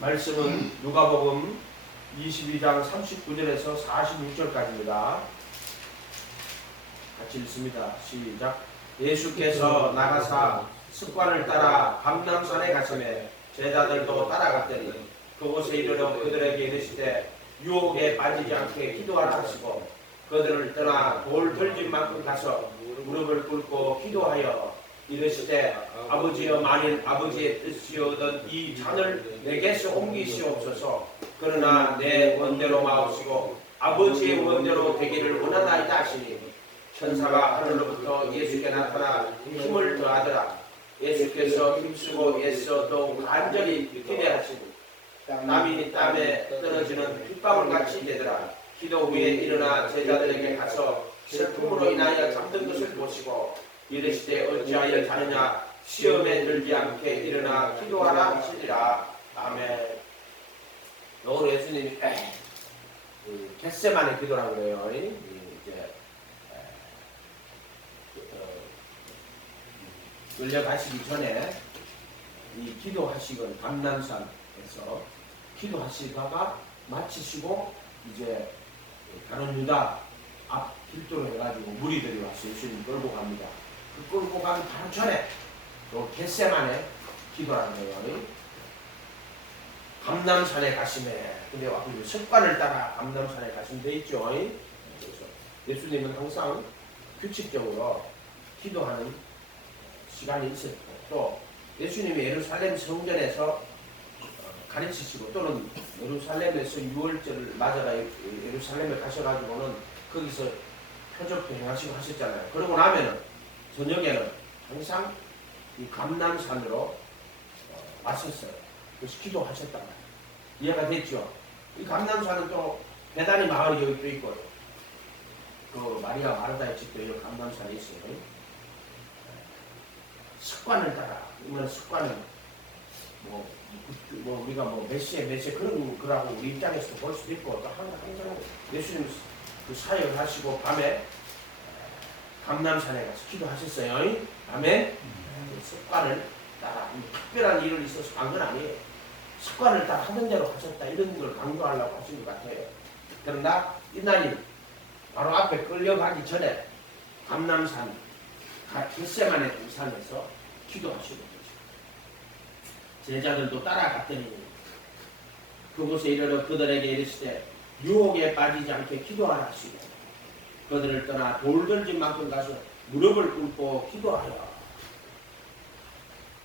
말씀은 누가복음 22장 39절에서 46절까지입니다. 같이 읽습니다. 시작. 예수께서 나가사 습관을 따라 감람산에 가시매 제자들도 따라갔더니 그곳에 이르러 그들에게 이르시되 유혹에 빠지지 않게 기도하라 하시고 그들을 떠나 돌 덜진 만큼 가서 무릎을 꿇고 기도하여 이르시되 아버지여 만일 아버지의 뜻이오던 이 잔을 내게서 옮기시옵소서. 그러나 내 원대로 마옵시고 아버지의 원대로 되기를 원하나이다 하시니 천사가 하늘로부터 예수께 나타나 힘을 더하더라. 예수께서 힘쓰고 애써 더욱 간절히 기대하시니 땀이 땀에 떨어지는 빗방울 같이 되더라. 기도 후에 일어나 제자들에게 가서 슬픔으로 인하여 잠든 것을 보시고 이르시되 어찌하여 자느냐 시험에 들지 않게 일어나 기도하라 하시니라. 아멘. 오늘 예수님이 겟세마네 기도라고 그래요. 이제 끌려가시기 전에 이 기도하시건 감람산에서 기도하시다가 마치시고 이제 다른 유다 앞 길도로 해가지고 무리들이 와서 예수님 끌고 갑니다. 그 끌고 가기 바로 전에 또 겟세마네 기도하는 거예요. 감람산에 가시네. 근데 와서 습관을 따라 감람산에 가시면 돼 있죠. 그래서 예수님은 항상 규칙적으로 기도하는 시간이 있었고 또 예수님이 예루살렘 성전에서 가르치시고 또는 예루살렘에서 6월절을 맞아가 예루살렘에 가셔가지고는 거기서 표적도 행하시고 하셨잖아요. 그러고 나면은 저녁에는 항상 이 감람산으로 왔었어요. 그래서 기도하셨단 말이에요. 이해가 됐죠? 이 감람산은 또 베다니 마을이 여기 또 있고 그 마리아 마르다의 집도 여기 감람산에 있어요. 습관을 따라 이런 습관은 뭐 우리가 몇 시에 그런 거라고 우리 입장에서 볼 수도 있고 또 항상 예수님 그 사역을 하시고 밤에 감람산에 가서 기도하셨어요. 아멘. 습관을 따라 특별한 일을 있어서 간 건 아니에요. 습관을 따라 하던 대로 하셨다 이런 걸 강조하려고 하신 것 같아요. 그러나 이날이 바로 앞에 끌려가기 전에 감람산 겟세마네 산에서 기도하시는 거죠. 제자들도 따라갔더니 그곳에 이르러 그들에게 이르시되 유혹에 빠지지 않게 기도하라 하시고 그들을 떠나 돌 던진 만큼 가서 무릎을 꿇고 기도하여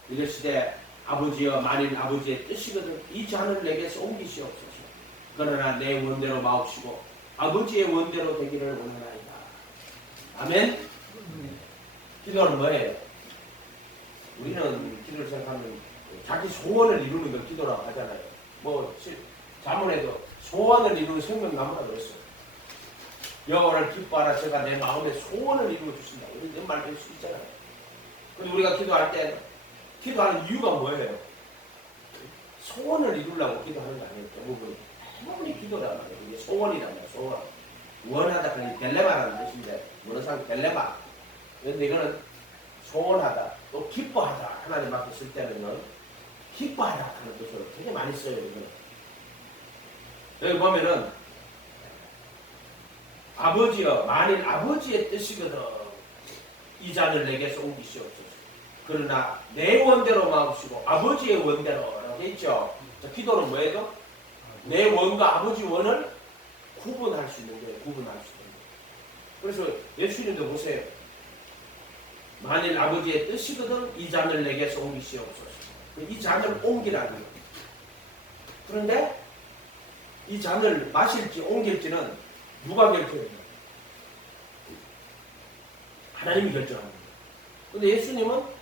이르시되 아버지여 만일 아버지의 뜻이거든 이 잔을 내게서 옮기시옵소서. 그러나 내 원대로 마옵시고 아버지의 원대로 되기를 원하나이다. 아멘. 기도는 뭐예요? 우리는 기도를 생각하면 자기 소원을 이루는 걸 기도라고 하잖아요. 자문에도 소원을 이루는 생명나무라고 했어요. 여호와를 기뻐하라 제가 내 마음에 소원을 이루어 주신다. 이런 말 할 수 있잖아요. 근데 우리가 기도할 때 기도하는 이유가 뭐예요? 소원을 이루려고 기도하는 거 아니에요. 대부분이 기도라는 거예요. 이게 소원이란 말이에요. 소원. 원하다, 그냥 델레마라는 뜻인데, 원어상 델레마. 그런데 이거는 소원하다, 또 기뻐하다. 하나님 앞에 쓸 때는요, 기뻐하다 하는 뜻으로 되게 많이 써요. 이거는. 여기 보면은, 아버지여, 만일 아버지의 뜻이거든, 이 잔을 내게서 옮기시옵소서. 그러나 내 원대로 마옵시고 아버지의 원대로 라고 했죠. 기도는 뭐예요? 내 원과 아버지 원을 구분할 수 있는 거예요. 구분할 수 있는 거예요. 그래서 예수님도 보세요. 만일 아버지의 뜻이거든 이 잔을 내게서 옮기시옵소서. 이 잔을 옮기라는 거예요. 그런데 이 잔을 마실지 옮길지는 누가 결정해요? 하나님이 결정합니다. 근데 예수님은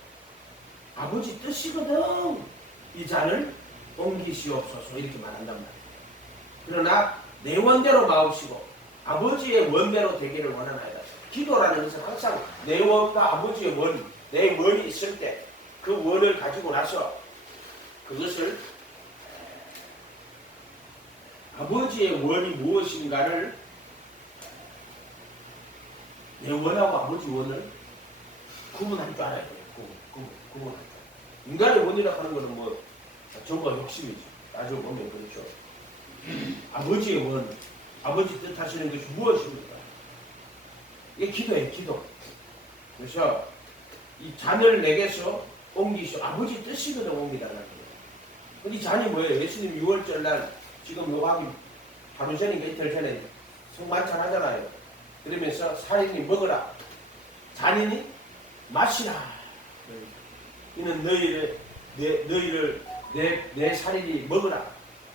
아버지 뜻이거든 이 잔을 옮기시옵소서 이렇게 말한단 말이에요. 그러나 내 원대로 마옵시고 아버지의 원대로 되기를 원하나이다. 기도라는 것은 항상 내 원과 아버지의 원, 내 원이 있을 때 그 원을 가지고 나서 그것을 아버지의 원이 무엇인가를 내 원하고 아버지 원을 구분할 줄 알아야 돼요. 구분할 줄. 인간의 원이라고 하는 것은 전부 욕심이죠. 따지고 보면 그렇죠. 아버지의 원, 아버지 뜻하시는 것이 무엇입니까? 이게 기도예요, 기도. 그래서 이 잔을 내게서 옮기시오. 아버지 뜻이거든 옮기달라는 거예요. 이 잔이 뭐예요? 예수님 6월절 날 지금 요하기 하루 전인가 이틀 전에 성만찬 하잖아요. 그러면서 살인이 먹으라. 잔이니 마시라. 이는 내 살인이 먹으라.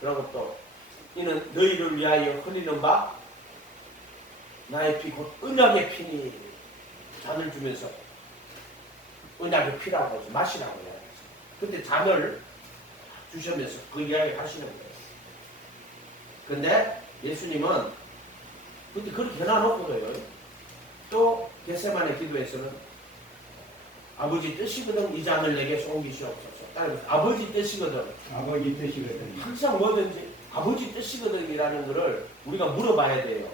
그리고 또 이는 너희를 위하여 흘리는 바 나의 피 곧 언약의 피니. 잔을 주면서 언약의 피라고 하죠. 마시라고 해요. 근데 잔을 주시면서 그 이야기 하시는 거예요. 근데 예수님은 그때 그렇게 해놔놓고도요. 또 겟세마네 기도에서는 아버지 뜻이거든 이 잔을 내게서 옮기시옵소서. 따라서 아버지 뜻이거든. 아버지 뜻이거든. 항상 뭐든지 아버지 뜻이거든이라는 것을 우리가 물어봐야 돼요.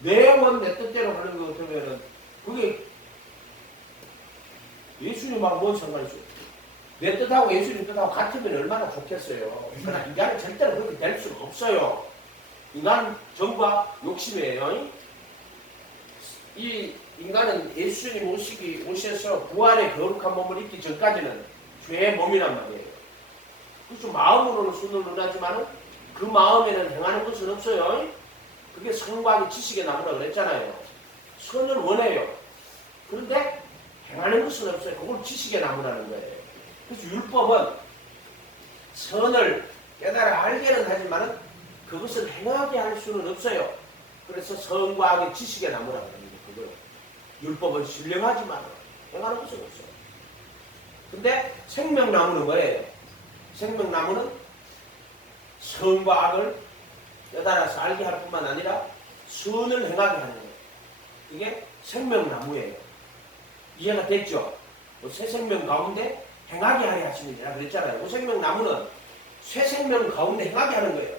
내 원 내 뜻대로 하는 것 같으면은 그게 예수님하고 뭔 상관이 있어요? 내 뜻하고 예수님 뜻하고 같으면 얼마나 좋겠어요. 그러나 인간은 절대로 그렇게 될 수는 없어요. 인간 정과 욕심이에요. 이 인간은 예수님 오셔서 부활의 거룩한 몸을 입기 전까지는 죄의 몸이란 말이에요. 그래서 마음으로는 손을 논하지만 그 마음에는 행하는 것은 없어요. 그게 선과의 지식의 나무라고 그랬잖아요. 선을 원해요. 그런데 행하는 것은 없어요. 그걸 지식의 나무라는 거예요. 그래서 율법은 선을 깨달아 알게는 하지만 그것을 행하게 할 수는 없어요. 그래서 선과 악의 지식의 나무라고 합니다. 그거요. 율법은 신령하지만 행하는 것은 없어요. 근데 생명나무는 뭐예요? 생명나무는 선과 악을 깨달아서 알게 할 뿐만 아니라 선을 행하게 하는 거예요. 이게 생명나무예요. 이해가 됐죠? 새 생명 가운데 행하게 하려 하십니다. 그랬잖아요. 그 생명나무는 새 생명 가운데 행하게 하는 거예요.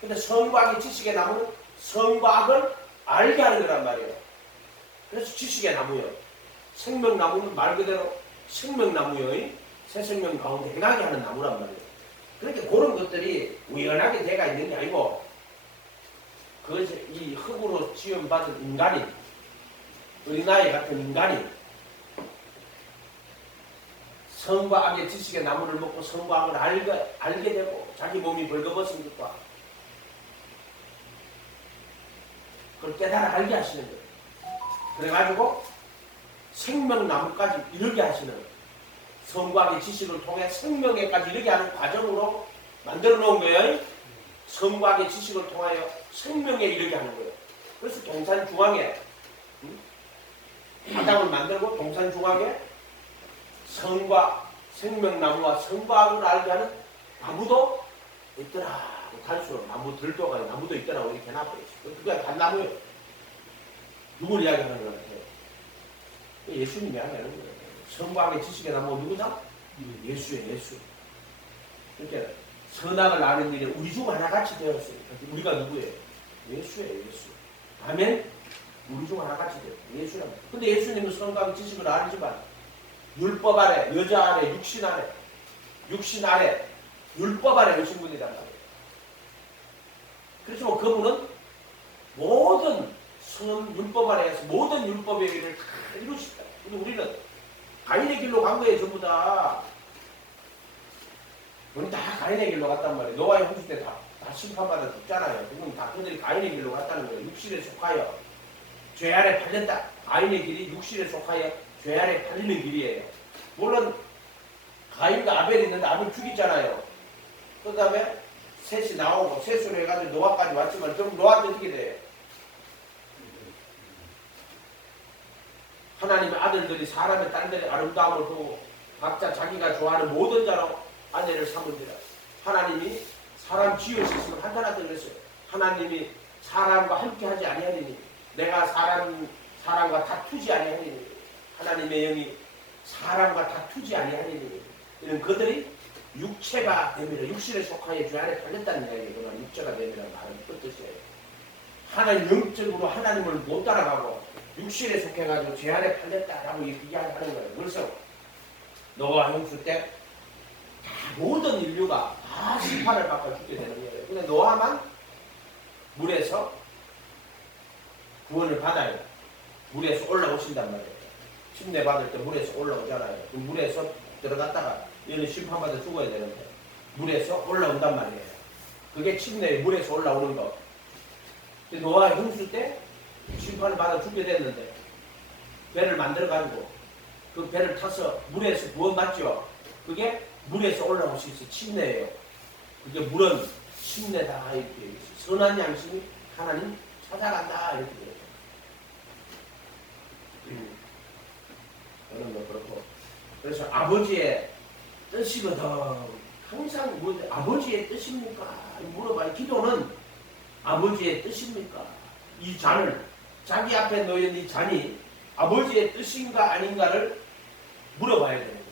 근데 선과 악의 지식의 나무는 선과 악을 알게 하는 거란 말이에요. 그래서 지식의 나무예요. 생명나무는 말 그대로 생명나무의 새 생명 가운데 행하게 하는 나무란 말이에요. 그렇게 그런 것들이 우연하게 돼가 있는 게 아니고 그것이 이 흙으로 지음받은 인간이 어린아이 같은 인간이 선과 악의 지식의 나무를 먹고 선과 악을 알게 되고 자기 몸이 벌거벗은 것과 그걸 깨달아 알게 하시는 거예요. 그래가지고 생명나무까지 이르게 하시는 선과 악의 지식을 통해 생명에까지 이르게 하는 과정으로 만들어 놓은 거예요. 선과 악의 지식을 통하여 생명에 이르게 하는 거예요. 그래서 동산 중앙에 바닥을 만들고 동산 중앙에 선과 생명나무와 선과 악을 알게 하는 나무도 있더라. 갈수록 나무 들도가 나무도 있더라. 이렇게 해놨어요. 그게 단나무예요. 누굴 이야기하는 것 같아요? 예수님이 이야기하는 거예요. 선과 악의 지식의 나무 누구다? 예수예요. 예수. 그러니까 선악을 아는 일에 우리 중 하나같이 되었어요. 우리가 누구예요? 예수예요. 예수. 아멘? 우리 중 하나같이 되었어요. 예수라면. 근데 예수님은 선과 악의 지식을 알지만 율법 아래, 여자 아래, 육신 아래, 율법 아래 오신 분이란 말이에요. 그렇지만 그분은 모든 율법 아래에서 모든 율법의 일을 다 이루시다. 근데 우리는 가인의 길로 간 거예요, 전부 다. 우리 다 가인의 길로 갔단 말이에요. 노아의 홍수 때 다 심판받아 죽잖아요. 그건 다 그들이 가인의 길로 갔다는 거예요. 육신에 속하여 죄 아래 팔렸다. 가인의 길이 육신에 속하여 죄 아래 팔리는 길이에요. 물론 가인과 아벨이 있는데 아벨 죽이잖아요. 그 다음에 셋이 나오고 셋으로 해가지고 노아까지 왔지만 그럼 노아는 어떻게 돼요? 하나님의 아들들이 사람의 딸들의 아름다움을 보고 각자 자기가 좋아하는 모든 자로 아내를 삼은지라. 하나님이 사람 지으셨으면 한탄하다 그랬어요. 하나님이 사람과 함께 하지 아니하리니 내가 사람과 다투지 아니하리니 하나님의 영이 사람과 다투지 아니하리니 이런 그들이 육체가 됨이라. 육신에 속하여 죄 안에 팔렸다는 이야기예요. 그러나 육체가 됨이라는 말은 그 뜻이에요. 하나님 영적으로 하나님을 못 따라가고 육신에 속해가지고 죄 안에 팔렸다라고 이야기하는 거예요. 그래서 노아 홍수 때 모든 인류가 다 심판을 받고 죽게 되는 거예요. 근데 노아만 물에서 구원을 받아요. 물에서 올라오신단 말이에요. 침례 받을 때 물에서 올라오잖아요. 그 물에서 들어갔다가 얘는 심판받아 죽어야 되는데 물에서 올라온단 말이에요. 그게 침례에 물에서 올라오는 거. 노아 홍수 때 심판을 받아 죽게 됐는데 배를 만들어가지고 그 배를 타서 물에서 구원받죠. 그게 물에서 올라올 수 있어. 침례예요. 그게 물은 침례다 이렇게 선한 양심이 하나님 찾아간다 이렇게 돼요. 그런 거 그렇고. 그래서 아버지의 뜻이거든. 항상 뭐 아버지의 뜻입니까? 물어봐요. 기도는 아버지의 뜻입니까? 이 잔을 자기 앞에 놓인 이 잔이 아버지의 뜻인가 아닌가를 물어봐야 되는 거예요.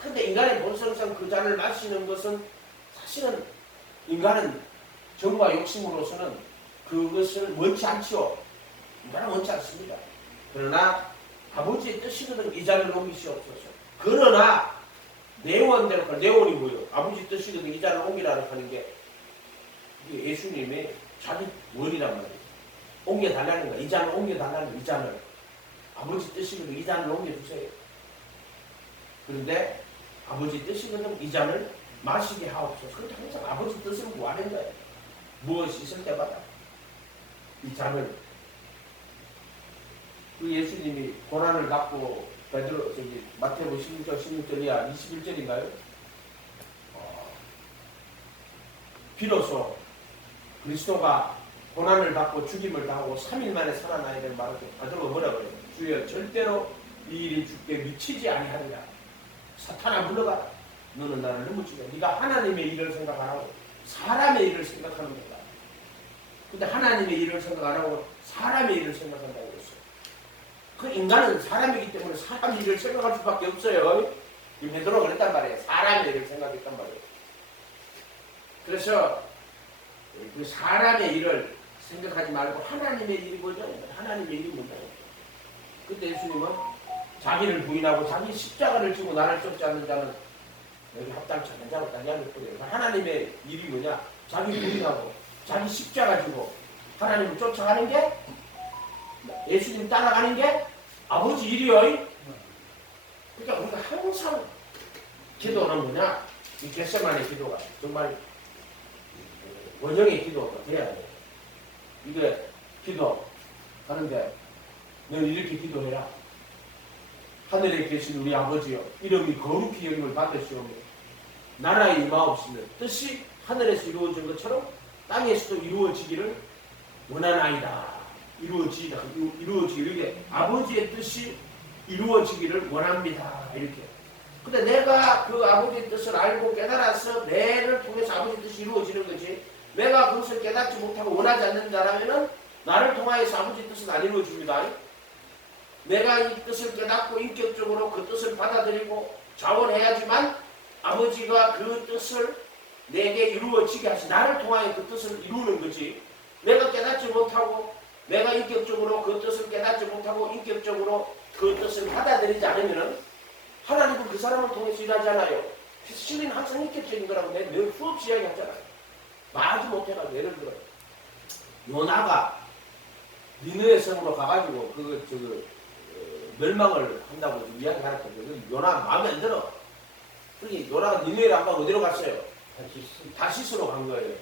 근데 인간의 본성상 그 잔을 마시는 것은 사실은 인간은 정과 욕심으로서는 그것을 원치 않지요. 인간은 원치 않습니다. 그러나 아버지의 뜻이거든 이 잔을 옮기시옵소서. 그러나 내원대로 내원이 뭐예요? 아버지 뜻이거든 이 잔을 옮기라고 하는 게 예수님이 자기 원이란 말이에요. 옮겨달라는 거야. 이 잔을 옮겨달라는 이 잔을. 아버지 뜻이거든 이 잔을 옮겨주세요. 그런데 아버지 뜻이거든 이 잔을 마시게 하옵소서. 그런데 항상 아버지 뜻을 구하는 거예요. 무엇이 있을 때마다 이 잔을. 그 예수님이 고난을 받고 베드로 마태복음 16절 16절이야 21절인가요? 비로소 그리스도가 고난을 받고 죽임을 당하고 3일 만에 살아나야 될 말을 베드로가 뭐라 그래요? 주여 절대로 이 일이 주께 미치지 아니하리라. 사탄아 물러가라. 너는 나를 너무 죽여. 네가 하나님의 일을 생각 안 하고 사람의 일을 생각하는 거다. 근데 하나님의 일을 생각 안 하고 사람의 일을 생각한다고 했어요. 그 인간은 사람이기 때문에 사람 일을 생각할 수밖에 없어요. 이 베드로가 그랬단 말이에요. 사람의 일을 생각했단 말이에요. 그래서 그 사람의 일을 생각하지 말고 하나님의 일이 뭐죠? 하나님의 일이 뭔가. 그때 예수님은 자기를 부인하고 자기 십자가를 지고 나를 쫓지 않는 자는 여기 합당치 않는 자로 따지는 거예요. 하나님의 일이 뭐냐? 자기 부인하고 자기 십자가 지고 하나님을 쫓아가는 게 예수님 따라가는 게 아버지 일이요. 그러니까 우리가 항상 기도는 뭐냐? 이 겟세마네 기도가 정말 원형의 기도가 돼야 돼요. 이게 기도 하는데 너는 이렇게 기도해라. 하늘에 계신 우리 아버지여 이름이 거룩히 여김을 받으시오며 나라에 임하옵시며 뜻이 하늘에서 이루어진 것처럼 땅에서도 이루어지기를 원하나이다. 이루어지기를 이게 아버지의 뜻이 이루어지기를 원합니다. 이렇게. 근데 내가 그 아버지의 뜻을 알고 깨달아서 내를 통해서 아버지의 뜻이 이루어지는 거지. 내가 그것을 깨닫지 못하고 원하지 않는 자라면은 나를 통하여서 아버지의 뜻은 안 이루어집니다. 내가 이 뜻을 깨닫고 인격적으로 그 뜻을 받아들이고 자원해야지만 아버지가 그 뜻을 내게 이루어지게 하시. 나를 통하여 그 뜻을 이루는 거지. 내가 깨닫지 못하고 내가 인격적으로 그 뜻을 깨닫지 못하고 인격적으로 그 뜻을 받아들이지 않으면은 하나님은 그 사람을 통해서 일하잖아요. 신리는 항상 인격적인 거라고 내가 늘 수없이 이야기하잖아요. 말도 못해가지고 예를 들어 요나가 니느웨 성으로 가가지고 멸망을 한다고 이야기 하랬거든요. 요나 마음에 안 들어. 그러니 요나가 니느웨를 안 가고 어디로 갔어요? 다시스로 간 거예요.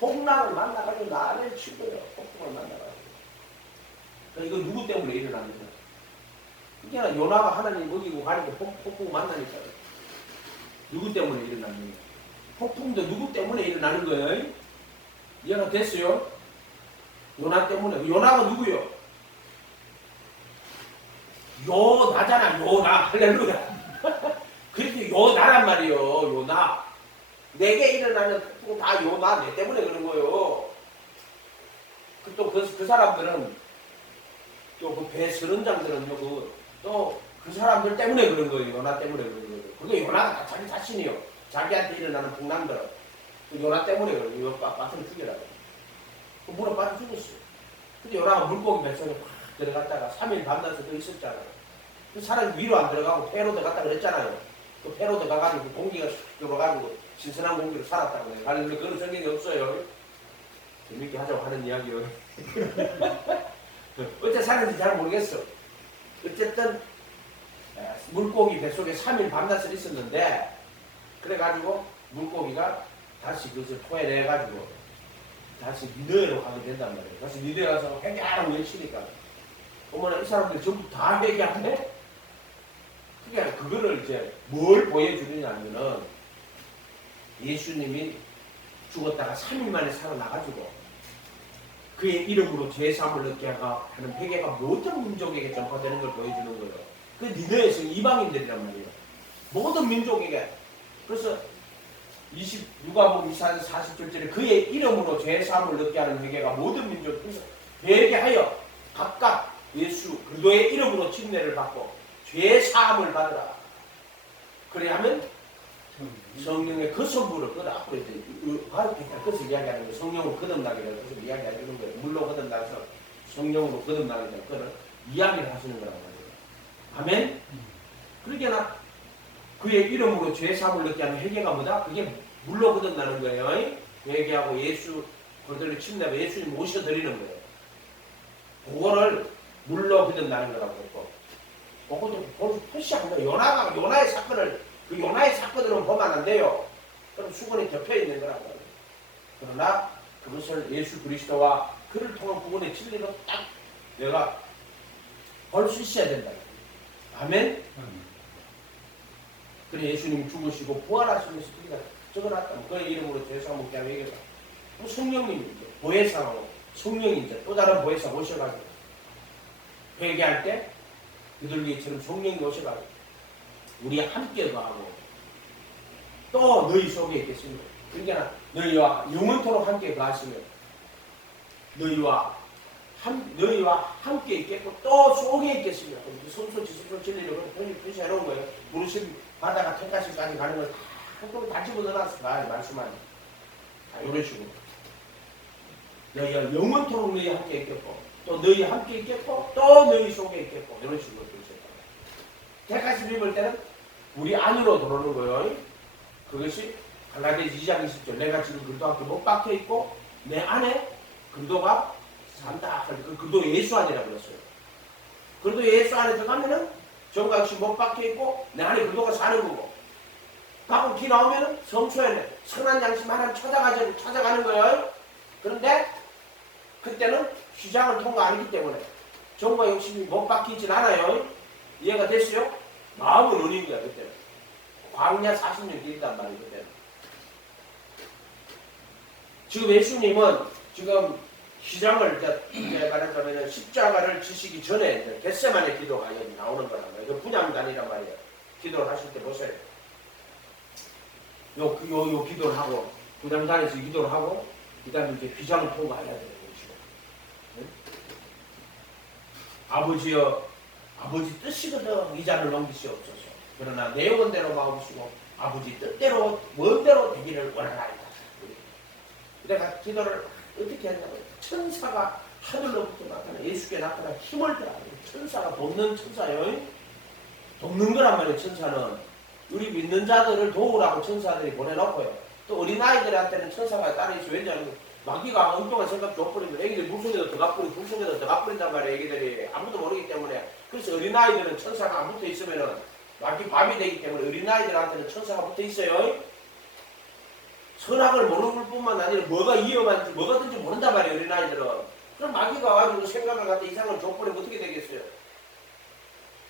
홍락을 만나가지고 난리를 친 거예요. 폭풍을 만나가지고. 그러니까 이거 누구 때문에 일어나는 거야? 그러니까 요나가 하나님 먹이고 가니까 폭풍을 만나니까. 누구 때문에 일어나는 거야? 폭풍도 누구 때문에 일어나는 거예요? 이해가 됐어요? 요나 때문에. 요나가 누구요? 요나잖아. 요나. 할렐루야. 그래서 요나란 말이요. 요나. 내게 일어나는 폭풍은 다 요나. 내 때문에 그런 거예요. 또 그 사람들은 또 그 배선원장들은 또 그 사람들 때문에 그런 거예요. 요나 때문에 그런 거예요. 그게 요나가 자기 자신이요. 자기한테 일어나는 풍랑들은 그 요나 때문에 그래요. 이거 빠져 죽이라고. 그 물에 빠져 죽었어요. 근데 요나가 물고기 뱃속에 확 들어갔다가 3일 밤낮에 더 있었잖아요. 그 사람이 위로 안 들어가고 폐로 들어갔다 그랬잖아요. 또 페로 들어가가지고 공기가 들어가지고 신선한 공기로 살았다고 해요. 그런데 그런 성경이 없어요. 재밌게 하자고 하는 이야기요. 어째 사는지 잘 모르겠어. 어쨌든 물고기 뱃속에 3일 밤낮을 있었는데 그래가지고 물고기가 다시 그것을 토해내가지고 다시 니느웨로 가게 된단 말이에요. 다시 니느웨 가서 회개하라고 외치니까 어머나 이 사람들 전부 다 회개하네? 그게 그거를 이제 뭘 보여주느냐면은 예수님이 죽었다가 3일 만에 살아나가지고 그의 이름으로 죄사함을 얻게 하는 회개가 모든 민족에게 전파되는 걸 보여주는 거예요. 그 니느웨에서 이방인들이란 말이에요. 모든 민족에게. 그래서 누가복음 24장 40절에 그의 이름으로 죄사함을 얻게 하는 회개가 모든 민족. 그래서 회개하여 각각 예수 그리스도의 이름으로 침례를 받고 죄사함을 받으라. 그래야면 성령의 그 선물을 그걸 앞으로 이제 그것을 이야기하는 거예요. 성령으로 거듭나게 되는 것을 이야기해 주는 거예요. 물로 거듭나서 성령으로 거듭나게 되는 그걸 이야기를 하시는 거란 말이에요. 아멘? 그러게나 그의 이름으로 죄사함을 얻게 하는 회개가 뭐다? 그게 물로 거듭나는 거예요. 회개하고 예수 그들을 침례하고 예수님 모셔드리는 거예요. 그거를 물로 거듭나는 거라고 했고 그것도 표시한 거예요. 요나의 사건을 그 요나의 사건으로 보면 안 돼요. 그럼 수건이 덮여 있는 거라고. 그러나 그것을 예수 그리스도와 그를 통한 구원의 진리로 딱 내가 볼 수 있어야 된다. 아멘? 그래 예수님이 죽으시고 부활하시면서 그게 적어놨다. 그의 이름으로 죄사함을 얻게 하는 회개가. 성령님 보혜사로 성령이 이제 또 다른 보혜사 오셔가지고 회개할 때 그들처럼 성령이 오셔가지고 우리 함께 거하고 또 너희 속에 있겠습니다. 그러니까 너희와 영원토록 함께 거하시며 너희와 함께 있겠고 또 속에 있겠습니다. 성소 지성소 진리를 표시해 놓은 거예요. 부르심 바다가 택하심까지 가는 걸 한꺼번에 다 집어넣어놨어. 말씀하니 이런 식으로 너희가 영원토록 너희 함께 있겠고 또 너희 함께 있겠고 또 너희 속에 있겠고 이런 식으로 택하심 입을 때는 우리 안으로 들어오는 거예요. 그것이 갈라디아서 2장 20절 내가 지금 그리스도 함께 못 박혀 있고 내 안에 그리스도가 산다. 그 그리스도 예수 안이라고 그랬어요. 그리스도 예수 안에 들어가면은 정과 역시 못 박혀 있고 내 안에 그리스도가 사는 거고 가끔 비 나오면은 성소에는 선한 양심 하나를 찾아가는 거예요. 그런데 그때는 휘장을 통과 아니기 때문에 정과 욕심이 못 박히진 않아요. 이해가 됐어요? 마음은 은인 거야 그때는. 광야 40년 길단 말이에요 그때는. 지금 예수님은 지금 휘장을 이제 말하자면 십자가를 지시기 전에 겟세마네 기도가 여기 나오는 거란 말이에요. 이거 분향단이란 말이에요. 기도를 하실 때 보세요. 요 기도를 하고 분향단에서 기도를 하고 그 다음에 이제 휘장을 통과해야 되는 것이고. 응? 아버지여 아버지 뜻이거든 이 잔을 넘기시옵소서. 그러나 내 원대로 마옵시고 아버지 뜻대로 원대로 되기를 원하나이다. 내가 기도를 어떻게 했냐면 천사가 하늘로부터 나타나 예수께 나타나 힘을 더하고 천사가 돕는 천사예요. 돕는 거란 말이에요. 천사는 우리 믿는 자들을 도우라고 천사들이 보내놓고요. 또 어린아이들한테는 천사가 따로 있어. 왜냐하면 마귀가 엉뚱한 생각 줘버리면 애기들 물속에도 들어가버리고 불속에도 들어가버린단 말이에요. 애기들이 아무도 모르기 때문에. 그래서 어린아이들은 천사가 안 붙어 있으면은 마귀 밤이 되기 때문에 어린아이들한테는 천사가 붙어 있어요. 선악을 모르는 뿐만 아니라 뭐가 위험한지 뭐가든지 모른단 말이에요. 어린아이들은. 그럼 마귀가 와가지고 생각을 갖다 이상을 줘버리면 어떻게 되겠어요?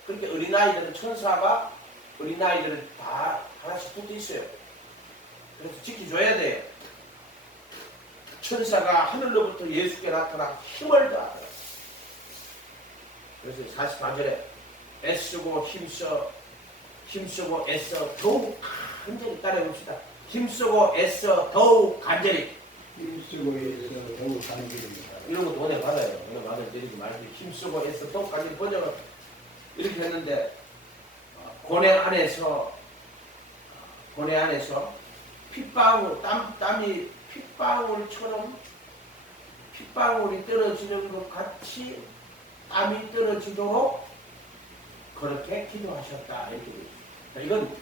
그렇게 어린아이들은 천사가 어린아이들은 다 하나씩 붙어 있어요. 그래서 지켜줘야 돼요. 천사가 하늘로부터 예수께 나타나 힘을 더하더라. 그래서 44절에 애쓰고 힘쓰고 애써 더욱 간절히 따라해봅시다. 힘쓰고 애써 더욱 간절히. 힘쓰고 애써 더욱 간절히. 이런 것도 원해 받아요. 이런 거 받을 때리지 말고 힘쓰고 애써 더욱 간절히. 번역을 이렇게 했는데 고뇌 안에서 핏방울 땀이 핏방울처럼 핏방울이 떨어지는 것 같이 땀이 떨어지도록 그렇게 기도하셨다. 이렇게 되어 있습니다. 이건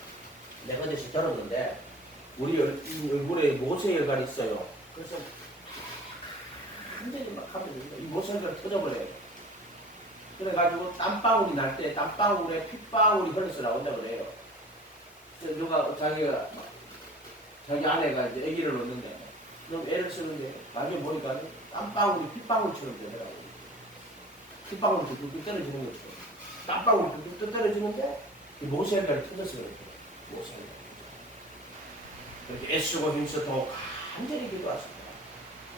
내가 어디서 들었는데 우리 얼굴에 모세혈관이 있어요. 그래서 완전히 막 하면 이 모세혈관이 터져버려요. 그래가지고 땀방울이 날 때 땀방울에 핏방울이 흘러서 나온다고 그래요. 그래서 누가 자기 아내가 이제 아기를 놓는데 그럼 애를 쓰는데 나중에 보니까 땀방울이 핏방울처럼 되더라고요. 핏방울이 뚝뚝 떨어지는 거죠. 땀방울이 뚝뚝 떨어지는데 모세혈관이 터졌어요. 모세혈관. 그렇게 애쓰고 힘써도 간절히 기도하십니다.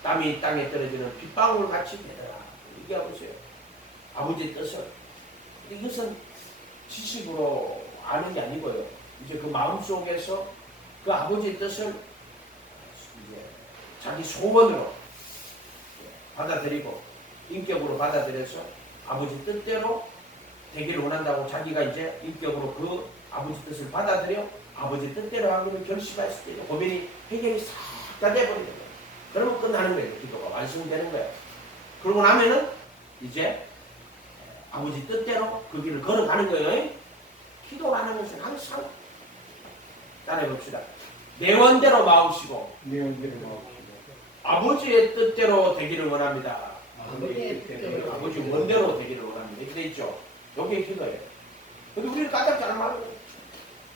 땀이 땅에 떨어지는 빗방울 같이 되더라. 얘기해보세요. 아버지의 뜻을. 이것은 지식으로 아는 게 아니고요. 이제 그 마음속에서 그 아버지의 뜻을 이제 자기 소원으로 받아들이고 인격으로 받아들여서 아버지 뜻대로 되기를 원한다고 자기가 이제 인격으로 그 아버지 뜻을 받아들여 아버지 뜻대로 하기를 결심했을 때 고민이 해결이 싹 다 돼버리는 거예요. 그러면 끝나는 거예요. 기도가 완성되는 거예요. 그러고 나면은 이제 아버지 뜻대로 그 길을 걸어가는 거예요. 기도하는 것은 항상 따라해봅시다. 내 원대로 마옵시고 내 원대로 마옵시고 아버지의 뜻대로 되기를 원합니다. 아버지의 뜻대로 아버지 원대로 되기를 원합니다. 이렇게 돼 있죠. 여기에 기도예요. 근데 우리는 까딱 잘 말하고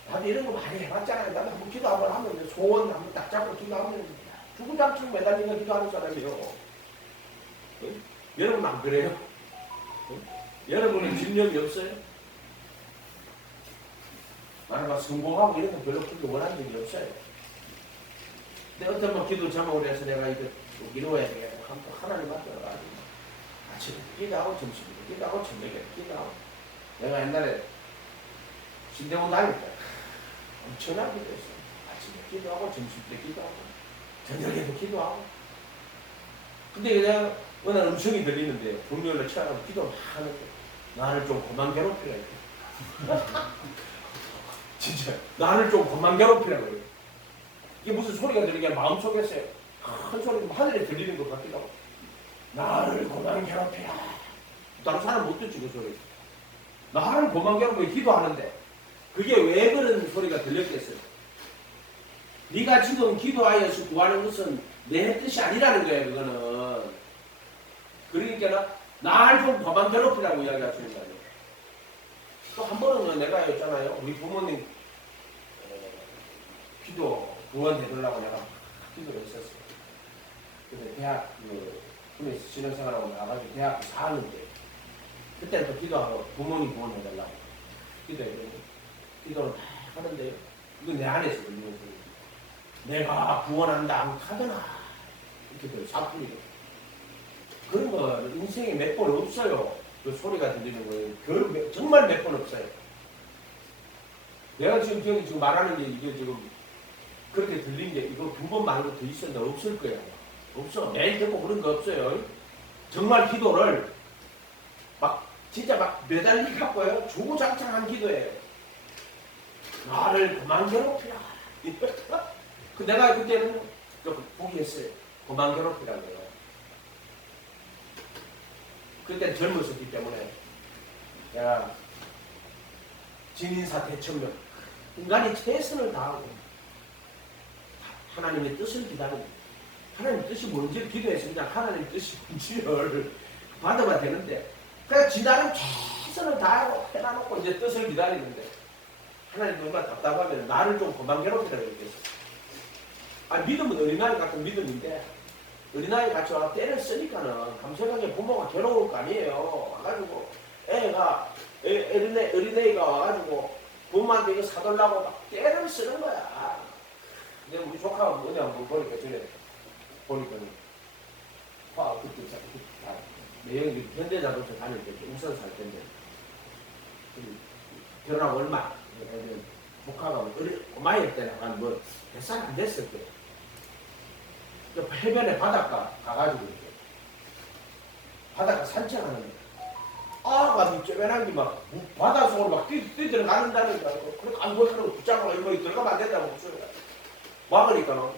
나도 이런 거 많이 해봤잖아요. 나도 한번 기도 한번 하면 소원 한번 딱 잡고 기도하면 주구장창 매달리는 기도하는 사람이에요. 응? 여러분 안 그래요? 응? 여러분은 진력이 없어요? 나는 막 성공하고 이런 거 별로 그렇게 원하는 적이 없어요. 근데 어떤 뭐 기도 제목을 해서 내가 이거 이루어야 되겠다. 하나님한테 가지고 아침에 기도하고 점심에 기도하고 저녁에 기도하고 내가 옛날에 신대원 다닐 때 엄청나게 기도했어요. 아침에 기도하고 점심 때 기도하고 저녁에도 기도하고. 근데 내가 어느 날 음성이 들리는데 금요일에 취하고 기도 막 하는데 나를 좀 그만 괴롭히라 이렇게. 진짜 나를 좀 그만 괴롭히라고 그래요. 이게 무슨 소리가 들리게 마음속에서 큰 소리 하늘에 들리는 것 같기도 하고 나를 그만 괴롭히라. 다른 사람 못 듣지 그 소리. 나를 그만 괴롭히라 기도하는데 그게 왜 그런 소리가 들렸겠어요? 네가 지금 기도하여서 구하는 것은 내 뜻이 아니라는 거예요. 그거는. 그러니까 나를 좀 그만 괴롭히라고 이야기하시는 거예요. 또 한 번은 내가 했잖아요. 우리 부모님 기도 구원 되돌라고 내가 기도를 했었어요. 근데 대학 군에서 신앙생활하고 나가지고 대학교 4학년 때 그때는 또 기도하고 부모님 구원 해달라고 기도했거든요. 기도를 막 하는데 이건 내 안에서 들리는 소리. 내가 구원한다 하더나 이렇게 사뿐이고 그런 거 인생에 몇 번 없어요. 그 소리가 들리는 거예요. 정말 몇 번 없어요. 내가 지금 말하는 게 이게 지금 그렇게 들린 게 이거 두 번 말고 더 있었는데 없을 거예요. 없어. 매일 듣고 그런 거 없어요. 정말 기도를 막 진짜 막 매달리 갖고요. 주구장창한 기도예요. 나를 그만 괴롭히라. 그 내가 그때는 포기했어요. 그만 괴롭히라는 거예요. 그때 젊었었기 때문에 내가 진인사 대천명 인간이 최선을 다하고 하나님의 뜻을 기다리고 하나님의 뜻이 뭔지 기도해서 그냥 하나님의 뜻이 뭔지를 받아봐야 되는데 그냥 지나는 최선을 다하고 해놔놓고 이제 뜻을 기다리는데 하나님 얼마나 답답하면 나를 좀 그만 괴롭히라고 얘기했어요. 믿음은 어린아이 같은 믿음인데 어린아이 같이 와 때를 쓰니까는 감사하게 부모가 괴로울 거 아니에요. 와가지고 애가 어린애가 와가지고 부모한테 이거 사달라고 막 때를 쓰는 거야. 근데 우리 조카가 어디 한번 보니까 전에 보니까 그때 내형이 현대자동차 다닐 때 울산 살 텐데 결혼하고 얼마 조카가 꼬마일 때는 한 몇 살 안 됐을 때 해변에 바닷가 가가지고 이렇게 바닷가 산책하는데 아가 쪼변한 게 막 바다 속으로 막 뛰어들어가는다는 거야. 그러니까 안 보이는 붙잡고 이거 들어가면 안 된다고 목소리가 막으니까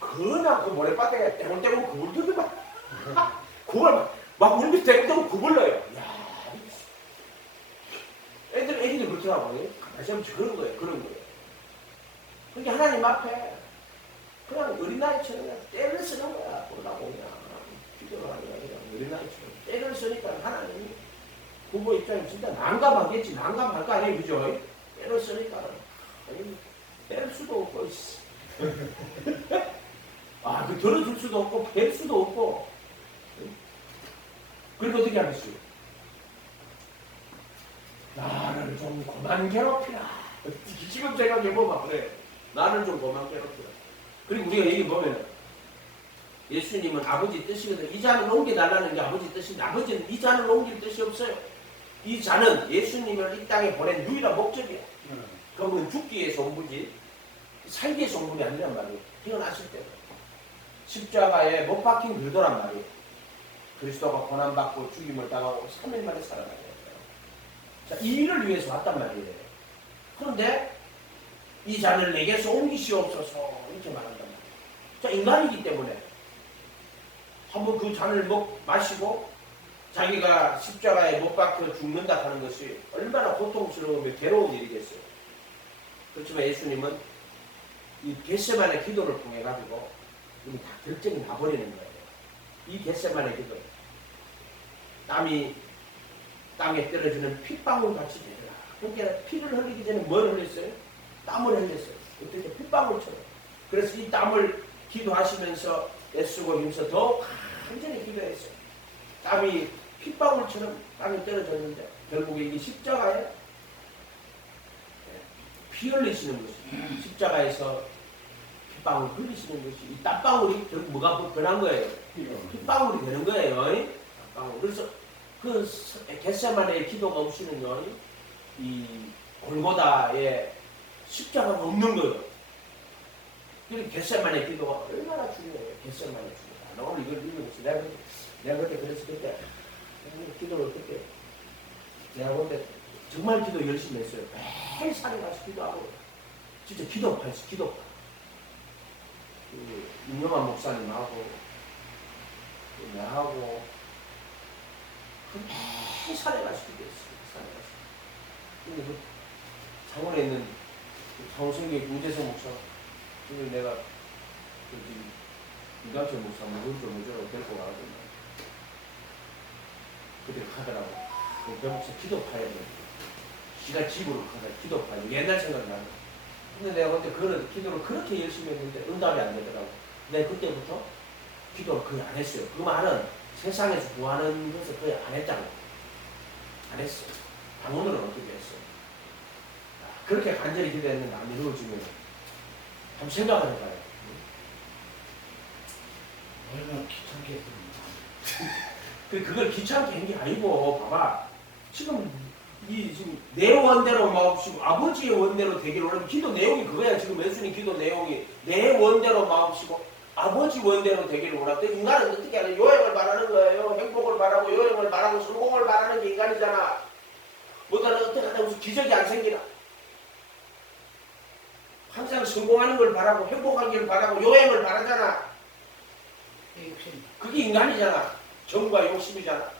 그냥 그 모래바닥에 떼굴떼굴 그걸 들더만 그걸 막 우리 떼굴떼굴 그걸 넣어요. 야, 애들이 그렇더라고. 다시 한번 그런 거예요. 그게 하나님 앞에 그냥 어린아이처럼 그냥 때를 쓰는 거야. 그러다 보면 기도를 하는 거야. 그냥 어린아이처럼 때를 쓰니까 하나님이 부모 입장에 진짜 난감하겠지. 난감할 거 아니에요. 그죠? 때를 쓰니까 아니 뺄 수도 없고 그 들어줄 수도 없고 뺄 수도 없고 그리고 어떻게 하겠어요? 나를 좀 그만 괴롭히라. 지금 생각해보면 그래. 나를 좀 그만 괴롭히라. 그리고 우리가 여기 보면 예수님은 아버지 뜻이거든. 이 잔을 옮겨달라는 게 아버지 뜻인데 아버지는 이 잔을 옮길 뜻이 없어요. 이 잔은 예수님을 이 땅에 보낸 유일한 목적이야. 그러면 죽기 위해서 온 분이 살기 위해서 온 분이 아니란 말이에요. 태어났을 때 십자가에 못 박힌 그리도란 말이에요. 그리스도가 고난받고 죽임을 당하고 3일 만에 살아나는 거예요. 자, 이 일을 위해서 왔단 말이에요. 그런데 이 잔을 내게서 옮기시옵소서 이렇게 말한단 말이에요. 자, 인간이기 때문에 한번 그 잔을 마시고 자기가 십자가에 못 박혀 죽는다 하는 것이 얼마나 고통스러우며 괴로운 일이겠어요. 그렇지만 예수님은 이 겟세마네 기도를 통해 가지고 이미 다 결정이 나버리는 거예요. 이 겟세마네 기도, 땀이 땅에 떨어지는 핏방울 같이 되더라. 그러니까 피를 흘리기 전에 뭘 흘렸어요? 땀을 흘렸어요. 어떻게 핏방울처럼. 그래서 이 땀을 기도하시면서 애쓰고 힘써 더 간절히 기도했어요. 땀이 핏방울처럼 땅에 떨어졌는데 결국에 이게 십자가에 피 흘리시는 것이, 십자가에서 핏방울 흘리시는 것이, 이 땀방울이 결국 뭐가 변한 거예요? 핏방울이 되는 거예요. 땀방울. 그래서 그 겟세마네의 기도가 없이는요, 이 골고다에 십자가가 없는 거예요. 그리고 겟세마네 기도가 얼마나 중요해요. 겟세마네 기도가. 나 오늘 이걸 읽으면서 내가 그때 그래서 그때 기도를 어떻게 내가 그때 정말 기도 열심히 했어요. 매일 산에 가서 기도하고 진짜 기도파였어. 기도파. 그 윤영환 목사님하고 나하고 매일 산에 가서 기도했어요. 산에 가서. 근데 그 창원에 있는 창원성교회 우재성 목사 그걸 내가 이강철 목사 무조로 데리고 가거든요. 그때 하더라고. 그 목사 기도파야 돼. 지가 집으로 가서 기도파야 돼. 옛날 생각나네. 근데 내가 그때 그거는 기도를 그렇게 열심히 했는데 응답이 안 되더라고. 내가 그때부터 기도를 거의 안 했어요. 그 말은 세상에서 구하는 것을 거의 안 했다고. 안 했어. 방언으로는 어떻게 했어. 그렇게 간절히 기도했는데 안 이루어지면 한번 생각을 해봐요. 얼마나 귀찮게 했습니다. 그걸 귀찮게 한 게 아니고, 봐봐. 지금 내 원대로 마옵시고 아버지의 원대로 되기를 원하면 기도 내용이 그거야. 지금 예수님 기도 내용이 내 원대로 마옵시고 아버지 원대로 되기를 원하고, 인간은 어떻게 하냐? 요행을 바라는 거예요. 행복을 바라고 요행을 바라고 성공을 바라는 게 인간이잖아. 뭐다는 어떻게 하다 무슨 기적이 안 생기나? 항상 성공하는 걸 바라고 행복하기를 바라고 요행을 바라잖아. 그게 인간이잖아. 정과 욕심이잖아.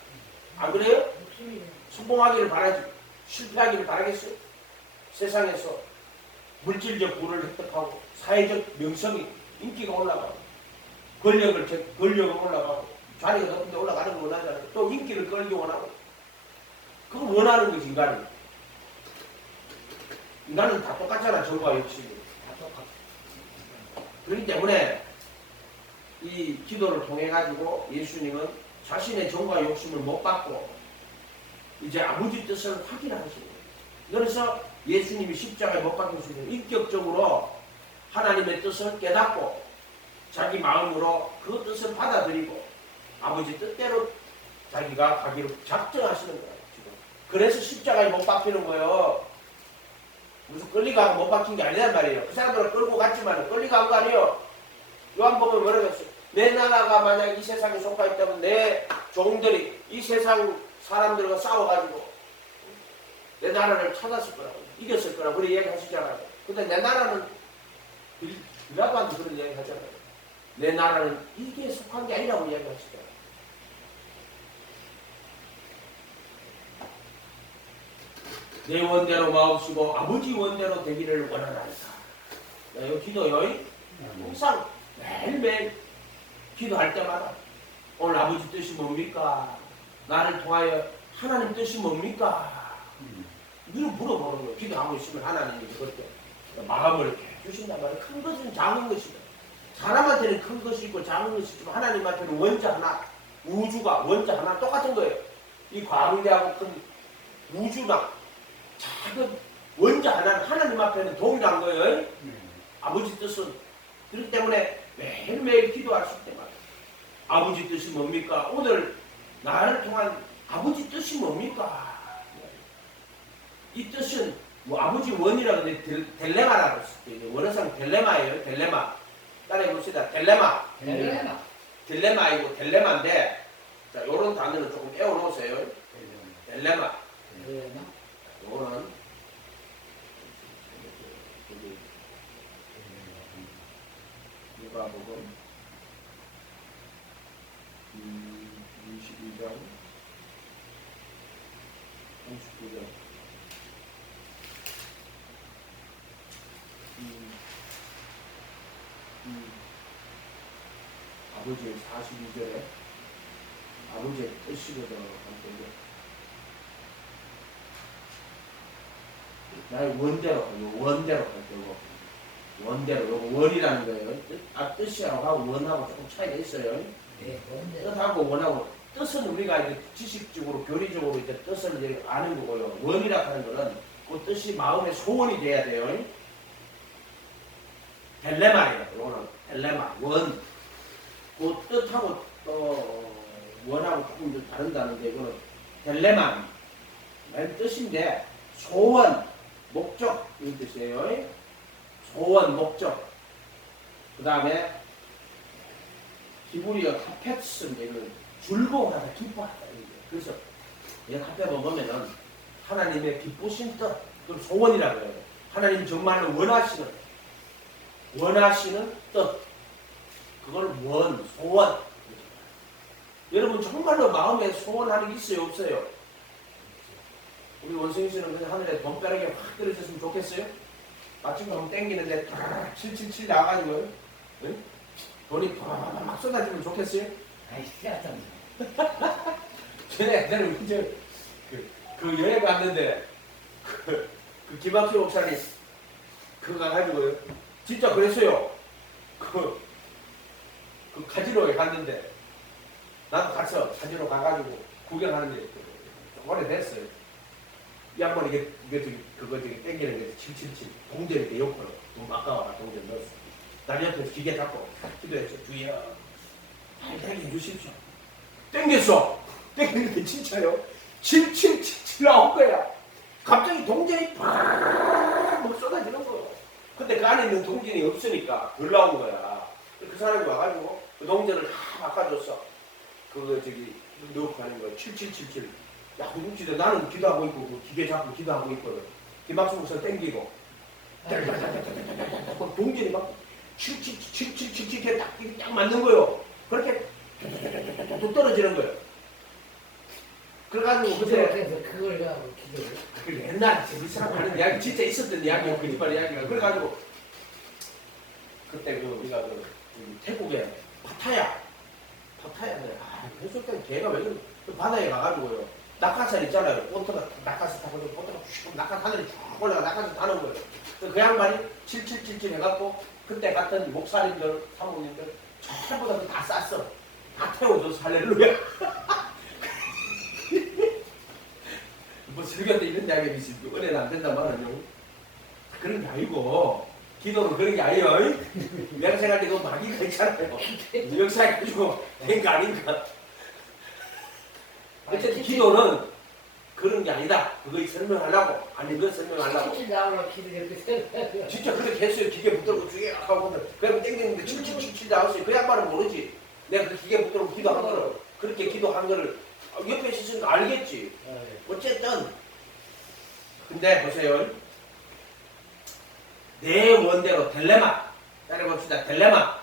안 그래요? 성공하기를 바라지. 실패하기를 바라겠어요? 세상에서 물질적 부를 획득하고 사회적 명성이 인기가 올라가고 권력은 올라가고 자리가 높은 데 올라가는 걸 원하잖아요. 또 인기를 끌기 원하고 그거 원하는 것이 인간이. 인간은 다 똑같잖아. 정과 욕심이 다 똑같아. 그렇기 때문에 이 기도를 통해 가지고 예수님은 자신의 정과 욕심을 못 받고 이제 아버지 뜻을 확인하시는 거예요. 그래서 예수님이 십자가에 못 박히시는 인격적으로 하나님의 뜻을 깨닫고 자기 마음으로 그 뜻을 받아들이고 아버지 뜻대로 자기가 가기로 작정하시는 거예요. 지금. 그래서 십자가에 못 박히는 거예요. 무슨 끌리가 못 박힌 게 아니란 말이에요. 그 사람들은 끌고 갔지만 끌리가 한 거 아니에요. 요한복음에 뭐라고 했어요? 내 나라가 만약 이 세상에 속하 있다면 내 종들이 이 세상 사람들과 싸워가지고 내 나라를 찾았을 거라고, 이겼을 거라고 그런 이야기 하시잖아요. 근데 내 나라는 빌라도한테 그런 이야기 하잖아요. 내 나라는 이게 속한 게 아니라고 이야기 하시잖아요. 내 원대로 마옵시고 아버지 원대로 되기를 원하나이다. 이 기도요. 항상 매일매일 기도할 때마다 오늘 아버지 뜻이 뭡니까? 나를 통하여 하나님 뜻이 뭡니까? 이걸 물어보는 거예요. 기도하고 있으면 하나님이 그렇게 마음을 이렇게 주신단 말이에요. 큰 것은 작은 것이다. 사람한테는 큰 것이 있고 작은 것이 있지만 하나님한테는 원자 하나, 우주가 원자 하나 똑같은 거예요. 이 광대하고 큰 우주나 작은 원자 하나는 하나님 앞에는 동일한 거예요. 아버지 뜻은. 그렇기 때문에 매일매일 기도하실 때마다 아버지 뜻이 뭡니까? 오늘 나를 통한 아버지 뜻이 뭡니까? 이 뜻은 뭐 아버지 원이라고 하는데 델레마라고 했어요. 원어상 델레마예요. 델레마. 따라해 봅시다. 델레마. 딜레마이고 델레마인데 자 요런 단어는 조금 떼어 놓으세요. 델레마. 요거는 누가복음 22장 39장 아버지의 42절에 아버지의 뜻이거든 나의 원대로 할 거고 원대로 요거 원이라는 거예요. 뜻이라고 하고 원하고 조금 차이가 있어요. 뜻하고 원하고 뜻은 우리가 이제 지식적으로 교리적으로 이제 뜻을 이제 아는 거고요. 원이라고 하는 거는 그 뜻이 마음의 소원이 돼야 돼요. 델레마예요. 요거는 델레마 원. 그 뜻하고 또 원하고 조금 좀 다른다는데 이거는 델레마 맨 뜻인데 소원 목적 이 뜻이에요. 소원 목적. 그 다음에 히브리어 카페츠인데 이거는 즐거워하다 기뻐하다. 그래서 이 카페 먹으면은 하나님의 기쁘신 뜻 그걸 소원이라고 해요. 하나님 정말로 원하시는 뜻 그걸 소원. 여러분 정말로 마음에 소원하는 게 있어요 없어요? 우리 원승희 씨는 그냥 하늘에 돈벼락이 확 떨어졌으면 좋겠어요? 마침 너무 땡기는데 777 나가가지고 응? 돈이 막 쏟아지면 좋겠어요? 아이 씨앗잖아. 전에 옛날에 이제 그 여행 갔는데 그 김학휘 목사님 그거 가가지고요 진짜 그랬어요. 그 카지노에 갔는데 나도 가서 카지노 가가지고 구경하는데 오래됐어요. 이 양반 그거 땡기는 게 777 동전인데 옆으로 돈 아까워라 동전 넣었어. 난 옆에서 기계 잡고 기도했죠. 주여 땡겨 주십시오. 땡겼어. 땡겼는데 진짜요. 7777 나온 거야. 갑자기 동전이 팍 쏟아지는 거야. 근데 그 안에 있는 동전이 없으니까 덜 나온 거야. 그 사람이 와가지고 그 동전을 다 바꿔줬어. 그거 넣고 하는 거야. 7777. 야, 웃기다. 나는 기도하고 있고, 그 기계 잡고 기도하고 있거든. 김학수 목사 땡기고. 동전이 막 7777 딱 맞는 거요. 그렇게 뚝 떨어지는 거예요. 그래가지고 그래서 그걸 가지고 기도를. 그 옛날 이 사람 하는 이야기 진짜 있었던 이야기예요. 거짓말 이야기가. 그래가지고 그때 우리가 태국에 파타야 했을 때 걔가 왜 그 바다에 가가지고요. 낙하산 있잖아요. 보트가 낙하산 타고 보트가 쭉 하늘이 쭉 올라가 낙하산 타는 거예요. 그 양반이 7777 해갖고 그때 갔던 목사님들 사모님들 전부 다 쌌어. 다 태워줘서 할렐루야. 뭐 즐겼는데 이런 이야기가 있으면 은혜는 안 된단 말이에요. 그런 게 아니고 기도는 그런 게 아니에요. 내가 생각할 때 그 마귀가 있잖아요. 역사에 가지고 된 거 아닌가. 어쨌든 기도는 그런 게 아니다. 그거 설명하려고 아닌 거 설명하려고. 진짜 그렇게 했어요. 기계 붙들고 쭉 하고 그냥 땡기는데 7777 나왔어요. 그 양반은 모르지. 내가 그 기계 붙들고 기도한 거를 그렇게 기도한 거를 옆에 있으니까 알겠지. 어쨌든 근데 보세요. 내 원대로 델레마 따라해봅시다. 델레마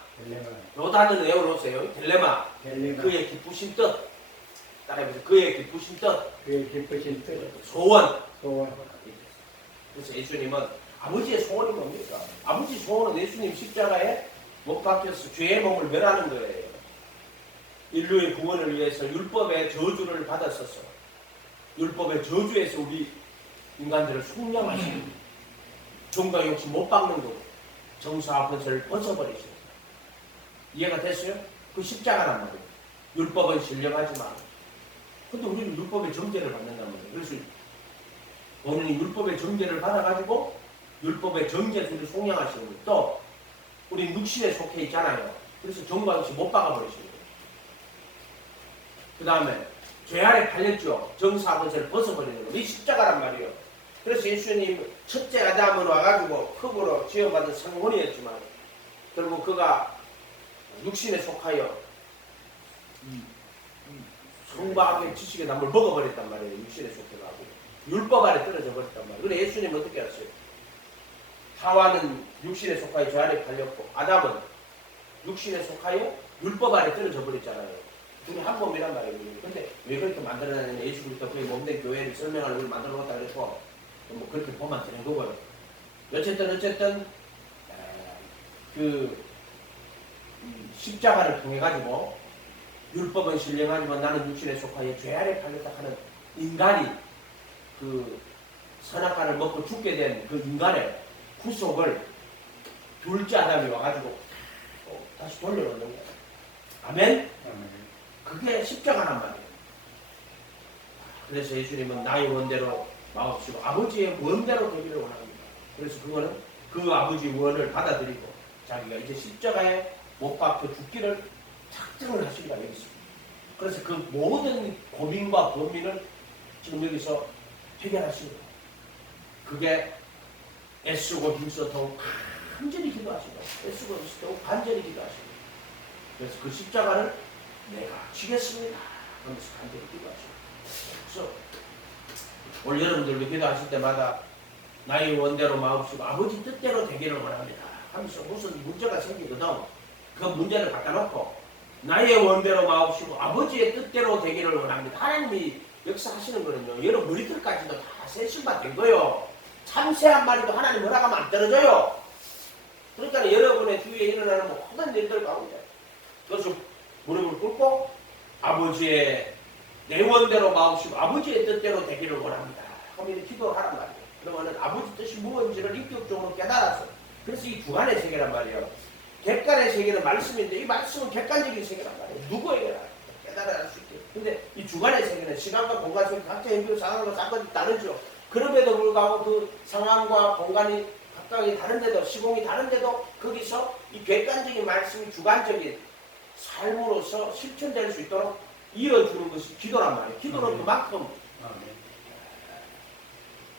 요 단어는 외워놓으세요. 델레마 그의 기쁘신 뜻 따라해보세요. 그의 기쁘신 뜻 그의 기쁘신 뜻 소원 그래서 예수님은 아버지의 소원이 뭡니까? 아버지 소원은 예수님 십자가에 못 박혀서 죄의 몸을 멸하는 거예요. 인류의 구원을 위해서 율법의 저주를 받았었어. 율법의 저주에서 우리 인간들을 속량하시는 종과 욕심 못 박는 거고 정사와 권세를 벗어버리시는 이해가 됐어요? 그 십자가란 말이에요. 율법은 신령하지만 근데 우리는 율법의 정죄를 받는단 말이에요. 그래서 본인이 율법의 정죄를 받아가지고 율법의 정죄수를 속량하시는 거예요. 또 우리 육신에 속해 있잖아요. 그래서 정과 욕심 못 박아버리시는 거예요. 그 다음에 죄 아래 팔렸죠. 정사와 권세를 벗어버리는 거예요. 이 십자가란 말이에요. 그래서 예수님 첫째 아담은 와가지고 흙으로 지어받은 성혼이었지만 결국 그가 육신에 속하여 성과학의 지식의 나무를 먹어버렸단 말이에요. 육신에 속해가지고 율법 아래 떨어져 버렸단 말이에요. 그런데 예수님은 어떻게 하셨어요? 하와는 육신에 속하여 죄 아래 팔렸고 아담은 육신에 속하여 율법 아래 떨어져 버렸잖아요. 둘이 한 몸이란 말이에요. 근데 왜 그렇게 만들어놨냐면 예수 그리스도 그의 몸된 교회를 설명하는 걸 만들어 놓았다 그랬고 뭐 그렇게 보면 되는 거고요. 어쨌든 그 십자가를 통해 가지고 율법은 신령하지만 나는 육신에 속하여 죄 아래 팔렸다 하는 인간이 그 선악과를 먹고 죽게 된 그 인간의 구속을 둘째 아담이 와가지고 다시 돌려놓는 거예요. 아멘? 그게 십자가란 말이에요. 그래서 예수님은 나의 원대로 마옵시고 아버지의 원대로 되기를 원합니다. 그래서 그거는 그 아버지 원을 받아들이고 자기가 이제 십자가에 못 박혀 죽기를 작정을 하시리라 여기 있습니다. 그래서 그 모든 고민과 범민을 지금 여기서 해결하시는 거예요. 그게 애쓰고 힘써도 간절히 기도하시고 애쓰고 힘써도 간절히 기도하시고 그래서 그 십자가를 내가 지겠습니다 하면서 간절히 기도하시고 그래서 오늘 여러분들도 기도하실 때마다 나의 원대로 마옵시고 아버지 뜻대로 되기를 원합니다 하면서 무슨 문제가 생기거든 그 문제를 갖다 놓고 나의 원대로 마옵시고 아버지의 뜻대로 되기를 원합니다. 하나님이 역사하시는 거는요 여러분 머리털까지도 다 세심화 된 거예요. 참새 한 마리도 하나님 허락하면 안 떨어져요. 그러니까 여러분의 주위에 일어나는 모든 일들 가운데 그것을 무릎을 꿇고 아버지의 내 원대로 마옵시고 아버지의 뜻대로 되기를 원합니다. 하면 기도를 하란 말이에요. 그러면 아버지 뜻이 무엇인지를 인격적으로 깨달았어. 그래서 이 주관의 세계란 말이에요. 객관의 세계는 말씀인데 이 말씀은 객관적인 세계란 말이에요. 누구에게나 깨달아낼 수 있게. 근데 이 주관의 세계는 시간과 공간 속에 각자 연결 상황과 사건이 다르죠. 그럼에도 불구하고 그 상황과 공간이 각각이 다른데도 시공이 다른데도 거기서 이 객관적인 말씀이 주관적인 삶으로서 실천될 수 있도록 이어주는 것이 기도란 말이에요. 기도는 그만큼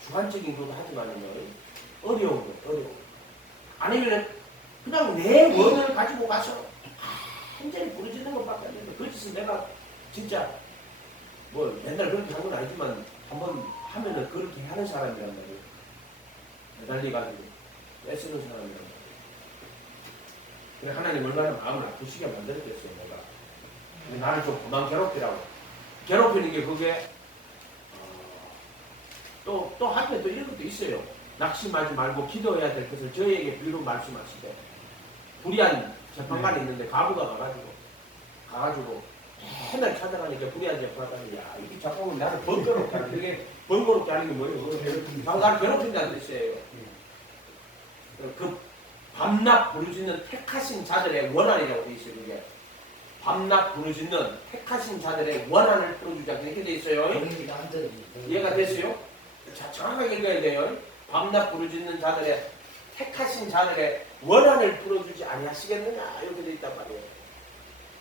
주관적인 것도 하지만요 어려운 거예요. 어려운 거. 아니면 그냥 내 원을 가지고 가서 완전히 부르짖는 것밖에 안 되는데 그 짓은 내가 진짜 뭐 맨날 그렇게 한 건 아니지만 한번 하면은 그렇게 하는 사람이란 말이에요. 매달려가지고 애쓰는 사람이란 말이에요. 그래 하나님 얼마나 마음을 아프시게 만들었겠어요 내가. 근데 나를 좀 그만 괴롭히라고. 괴롭히는 게 그게 또 한편 또 이런 것도 있어요. 낙심하지 말고 기도해야 될 것을 저희에게 비로 말씀하시되 불의한 재판관이 있는데 가부가 가가지고 맨날 찾아가니까 불의한 재판관이 야 이게 자꾸 나를 번거롭게 하는 이게 번거롭게 하는 게 뭐예요? 나를 괴롭힌다는 뜻이에요. 그 밤낮 부르짖는 택하신 자들의 원한이라고 되어 있어요. 그게 밤낮 부르짖는 택하신 자들의 원한을 풀어주자 이렇게 되어 있어요. 이해가 됐어요? 자, 정확하게 읽어야 돼요. 밤낮 부르짖는 자들의 택하신 자들의 원한을 풀어주지 아니하시겠느냐 이렇게 되어 있단 말이에요.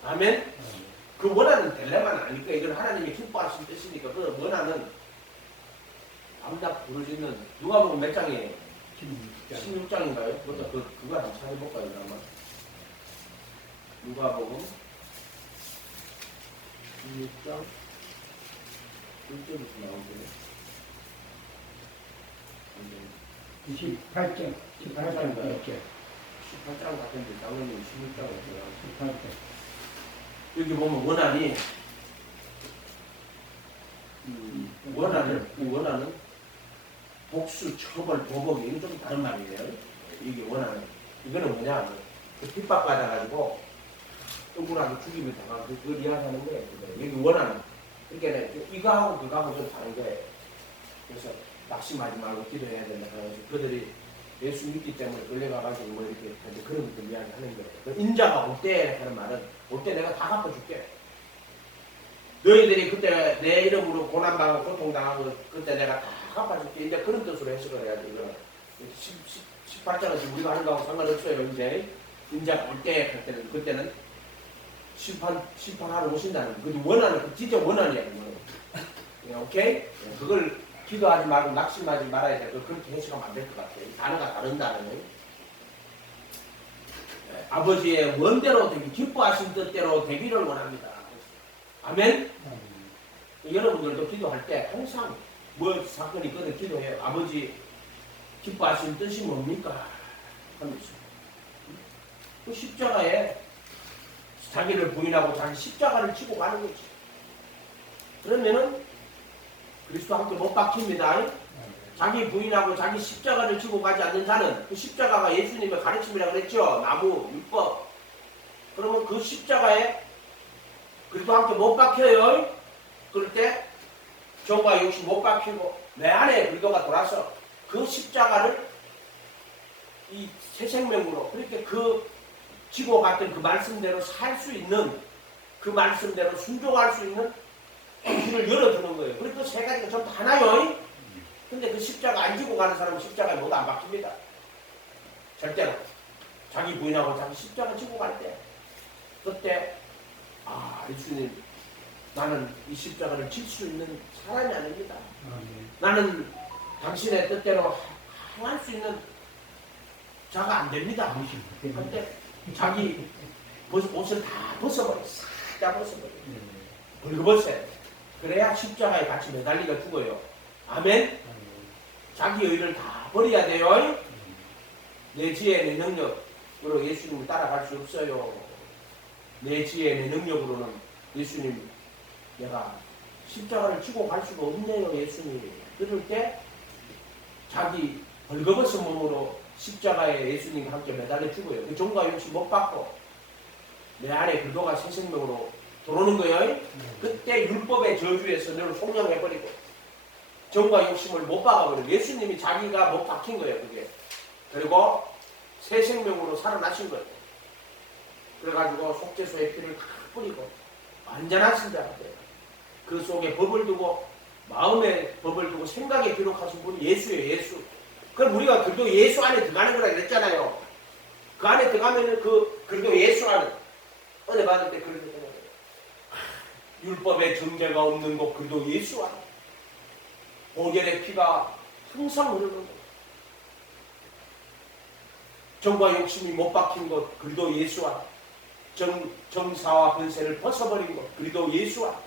아멘? 그 원한은 딜레마는 아니니까 이건 하나님이 기뻐하신 뜻이니까 그 원한은 밤낮 부르짖는 누가 보면 몇 장이에요? 16장인가요? 그거 한번 찾아볼까요? 그러면 누가 보면 16장 1절부터 나오거든요. 18장 18장 같은데 장로님 16장에 18장 여기 보면 원한이 원한은 복수, 처벌, 보복 이게 좀 다른 말이에요. 이게 원하는 이거는 뭐냐? 핍박받아가지고 억울하게 죽임을 당하고 그걸 이야기하는 거예요. 여기 원하는 그러니까 이거하고 그거하고 좀 다른 거예요. 그래서 낙심하지 말고 기도해야 된다. 그래서 그들이 예수 믿기 때문에 끌려가가지고 뭐 이렇게 그런 것들 이야기하는 거예요. 그 인자가 올 때 하는 말은 올 때 내가 다 갚아줄게. 너희들이 그때 내 이름으로 고난당하고 고통당하고 그때 내가 다 갚아줄게. 이제 그런 뜻으로 해석을 해야지. 18장은 지금 우리가 하는 거하고 상관없어요. 이제 인자가 올 때 할 때는 그때는 심판하러 오신다는 거. 그 원하는 그 진짜 원하는 이야기. 오케이? 그걸 기도하지 말고 낙심하지 말아야 돼. 그렇게 해석하면 안 될 것 같아요. 단어가 다른 단어는. 아버지의 원대로 되기, 기뻐하신 뜻대로 되기를 원합니다. 아멘? 여러분들도 기도할 때 항상 뭐 사건이 있거든 기도해요. 아버지 기뻐하신 뜻이 뭡니까? 하면서. 그 십자가에 자기를 부인하고 자기 십자가를 지고 가는 거지. 그러면은 그리스도 함께 못 박힙니다. 자기 부인하고 자기 십자가를 지고 가지 않는 자는 그 십자가가 예수님의 가르침이라고 그랬죠. 나무, 율법. 그러면 그 십자가에 그리스도 함께 못 박혀요. 그럴 때 정과 욕심 못 박히고 내 안에 그리스도가 돌아서 그 십자가를 이 새 생명으로 그렇게 그 지고 갔던 그 말씀대로 살 수 있는 그 말씀대로 순종할 수 있는 길을 열어주는 거예요. 그리고 그 세 가지가 전부 하나요. 근데 그 십자가 안 지고 가는 사람은 십자가에 모두 안 박힙니다. 절대로. 자기 부인하고 자기 십자가 지고 갈 때. 그때 예수님 나는 이 십자가를 질 수 있는 사람이 아닙니다. 나는 당신의 뜻대로 행할 수 있는 자가 안 됩니다. 그때 자기 옷을 다 벗어버려. 싹 다 벗어버려. 벌거벗어요. 그래야 십자가에 같이 매달리가 죽어요. 아멘? 자기 의를 다 버려야 돼요. 내 지혜, 내 능력으로 예수님을 따라갈 수 없어요. 내 지혜, 내 능력으로는 예수님 내가 십자가를 지고 갈 수가 없네요. 예수님. 그럴 때 자기 벌거벗은 몸으로 십자가에 예수님과 함께 매달려 죽어요. 그 종과 욕심 못 받고 내 안에 그도가 새 생명으로 들어오는 거예요. 그때 율법의 저주에서 너를 속량해버리고 정과 욕심을 못 박아버리고 예수님이 자기가 못 박힌 거예요. 그게. 그리고 새 생명으로 살아나신 거예요. 그래가지고 속죄소의 피를 탁 뿌리고 완전하신 자가 돼요. 그 속에 법을 두고 마음에 법을 두고 생각에 기록하신 분이 예수예요. 예수. 그럼 우리가 그리도 예수 안에 들어가는 거라 그랬잖아요. 그 안에 들어가면은 그리도 예수 안에 은혜 받을 때 그런 거예요. 율법의 정죄가 없는 것 그리도 예수 안에 보혈의 피가 항상 흐르는 것 정과 욕심이 못 박힌 것 그리도 예수 안에 정사와 번세를 벗어버린 것 그리도 예수 안에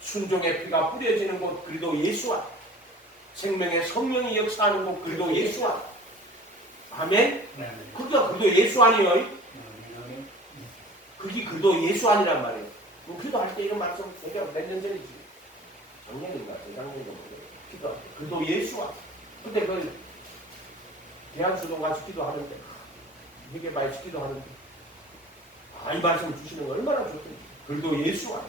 순종의 피가 뿌려지는 곳 그리도 예수 안에 생명의 성령이 역사하는 곳 그리도 예수 안에 아멘? 그게 그리도 예수 안이에요. 그게 그리도 예수 안이란 말이에요. 기도할 때 이런 말씀 제가 몇 년 전이지 작년인가 재작년인가 기도할 때 그리도 예수 안 그때 그 대한수동 같이 기도하는데 되게 많이 기도하는데 이 말씀 주시는 거 얼마나 좋던지 그리도 예수 안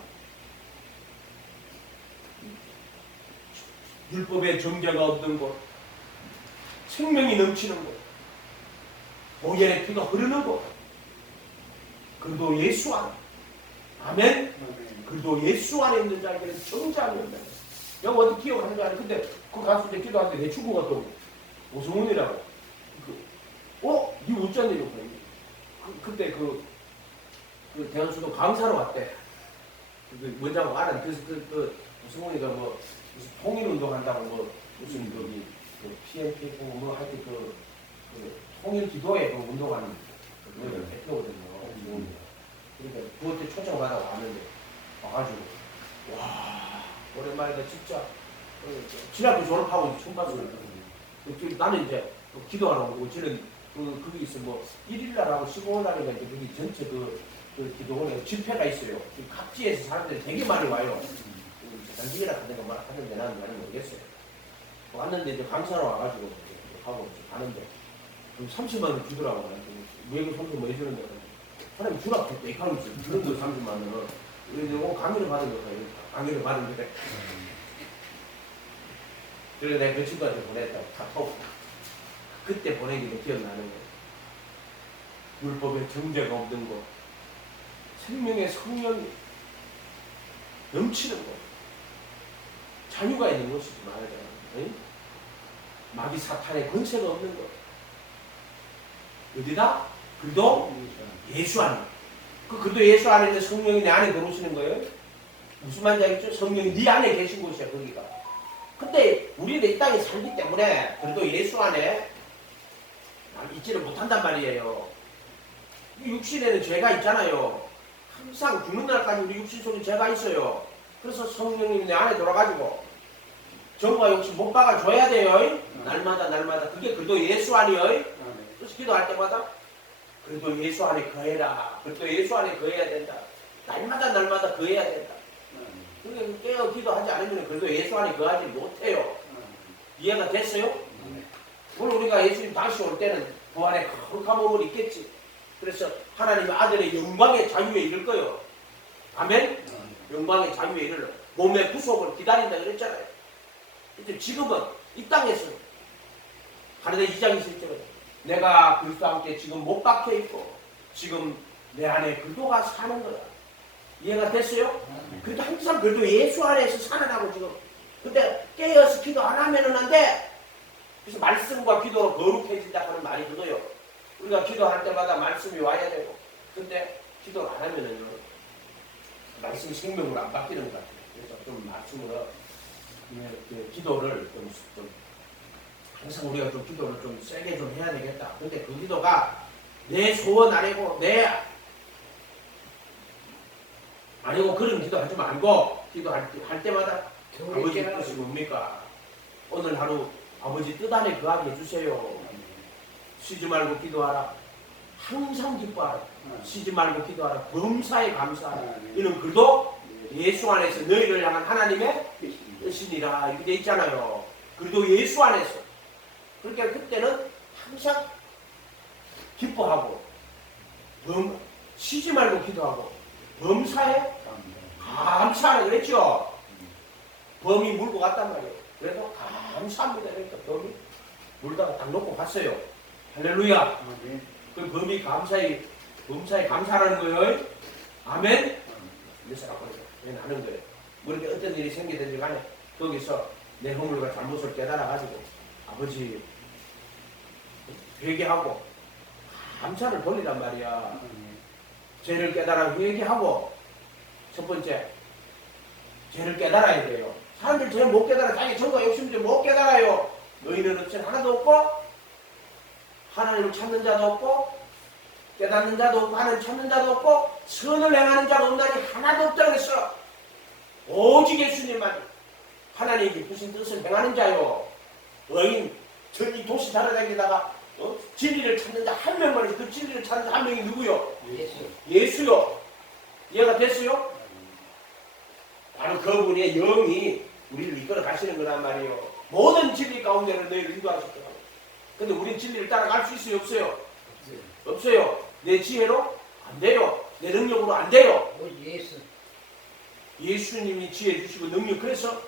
율법의 정죄가 없는 곳 생명이 넘치는 곳 보혈의 피가 흐르는 곳 그리도 예수 안 아멘? 그리도 예수 안에 있는 자에게는 정죄함이 없다. 내가 어디 기억하는 줄 알아? 근데 그 가수 때 기도하는데 내 친구가 또 오승훈이라고 니 웃잖니? 그때 그 대한수도 강사로 왔대. 뭔지 알아? 그래서 오승훈이가 뭐 무슨 통일운동 한다고 뭐 무슨 거기 PNP 뭐 하여튼 그 통일 기도회 그 운동하는 대표거든요. 그러니까 그것도 초청받아 왔는데 와가지고 와 오랜만이다 진짜 진학교 졸업하고 처음 봤어요. 나는 이제 기도하러 오고 저는 그게 있어 뭐 1일날하고 15일날인가 이제 거기 전체 그 기도원에 집회가 있어요. 각지에서 사람들이 되게 많이 와요. 단지이라 하는 거 하는데 나는 모르겠어요. 왔는데 이제 강사로 와가지고 하고 가는데 30만 원 주더라고. 왜 그 30만 원 해주는데 사람이 주라 했대. 이 가면 주는 거 30만 원을. 그래서 강의를 받은 거예요. 강의를 받은데. 그래서 내가 그 친구한테 보냈다고 카톡. 그때 보내기도 기억나는 거. 율법에 정죄가 없는 거. 생명의 성령이 넘치는 거. 자유가 있는 것이지 말이야. 마귀 사탄의 권세가 없는 거. 어디다? 그도 예수 안에. 그도 예수 안에 있는 성령이 내 안에 들어오시는 거예요. 무슨 말인지 알겠죠? 성령이 네 안에 계신 곳이야, 거기가. 근데 우리는 이 땅에 살기 때문에 그래도 예수 안에 있지를 못한단 말이에요. 육신에는 죄가 있잖아요. 항상 죽는 날까지 우리 육신 속에 죄가 있어요. 그래서 성령님이 내 안에 돌아가지고 정과 욕심 못 박아줘야 돼요. 날마다. 그게 그래도 예수 안이요. 그래서 기도할 때마다 그래도 예수 안에 거해라. 그래도 예수 안에 거해야 된다. 날마다 거해야 된다. 그러니까 깨어 기도하지 않으면 그래도 예수 안에 거하지 못해요. 이해가 됐어요? 물론 우리가 예수님 다시 올 때는 그 안에 거룩한 몸을 입겠지. 그래서 하나님의 아들의 영광의 자유에 이를 거예요. 아멘? 영광의 자유에 이르러 몸의 구속을 기다린다 그랬잖아요. 지금은 이 땅에서 가나다 2장 20절에 내가 그리스도와 함께 지금 못 박혀 있고 지금 내 안에 그도가 사는 거야. 이해가 됐어요? 그래도 항상 그래도 예수 안에서 살아나고 지금. 근데 깨어서 기도 안 하면은 안 돼. 그래서 말씀과 기도로 거룩해진다 하는 말이 그거요. 우리가 기도할 때마다 말씀이 와야 되고. 근데 기도를 안 하면은요. 말씀이 생명으로 안 바뀌는 것 같아요. 그래서 좀 말씀으로 기도를 좀 항상 우리가 좀 기도를 좀 세게 좀 해야 되겠다. 근데 그 기도가 내 소원 아니고 아니고 그런 기도하지 말고 기도할 때마다 아버지 뜻이 뭡니까? 오늘 하루 아버지 뜻 안에 거하게 해주세요. 쉬지 말고 기도하라. 항상 기뻐하라. 쉬지 말고 기도하라. 범사에 감사하라. 이는 그도 예수 안에서 너희를 향한 하나님의 뜻이니라. 이렇게 돼 있잖아요. 그래도 예수 안에서. 그러니까 그때는 항상 기뻐하고 쉬지 말고 기도하고 범사에 감사하라 그랬죠. 범이 물고 갔단 말이에요. 그래서 감사합니다. 그러니까 범이 물다가 딱 놓고 갔어요. 할렐루야. 그 범이 범사에 감사하는 거예요. 아멘. 그래서 나는 거예요. 뭐 이렇게 어떤 일이 생기든지 간에 거기서 내 허물과 잘못을 깨달아가지고 아버지 회개하고 감사를 돌리란 말이야. 죄를 깨달아 회개하고 첫 번째 죄를 깨달아야 돼요. 사람들 죄를 못 깨달아. 자기 정과 욕심을 못 깨달아요. 너희는 어째 하나도 없고 하나님을 찾는 자도 없고 깨닫는 자도 없고 하나님 찾는 자도 없고 선을 행하는 자가 없나니 하나도 없다고 했어. 오직 예수님만 하나님의 기쁘신 뜻을 행하는 자요. 의인 이 도시 달아다니다가 진리를 찾는 자 한 명만 있어. 그 진리를 찾는 자 한 명이 누구요? 예수요. 이해가 됐어요? 바로 그분의 영이 우리를 이끌어 가시는 거란 말이에요. 모든 진리 가운데를 너희를 인도하실 거라고. 근데 우린 진리를 따라갈 수 있어요? 없어요? 없어요. 내 지혜로? 안 돼요. 내 능력으로 안 돼요. 예수님이 지혜 주시고 능력. 그래서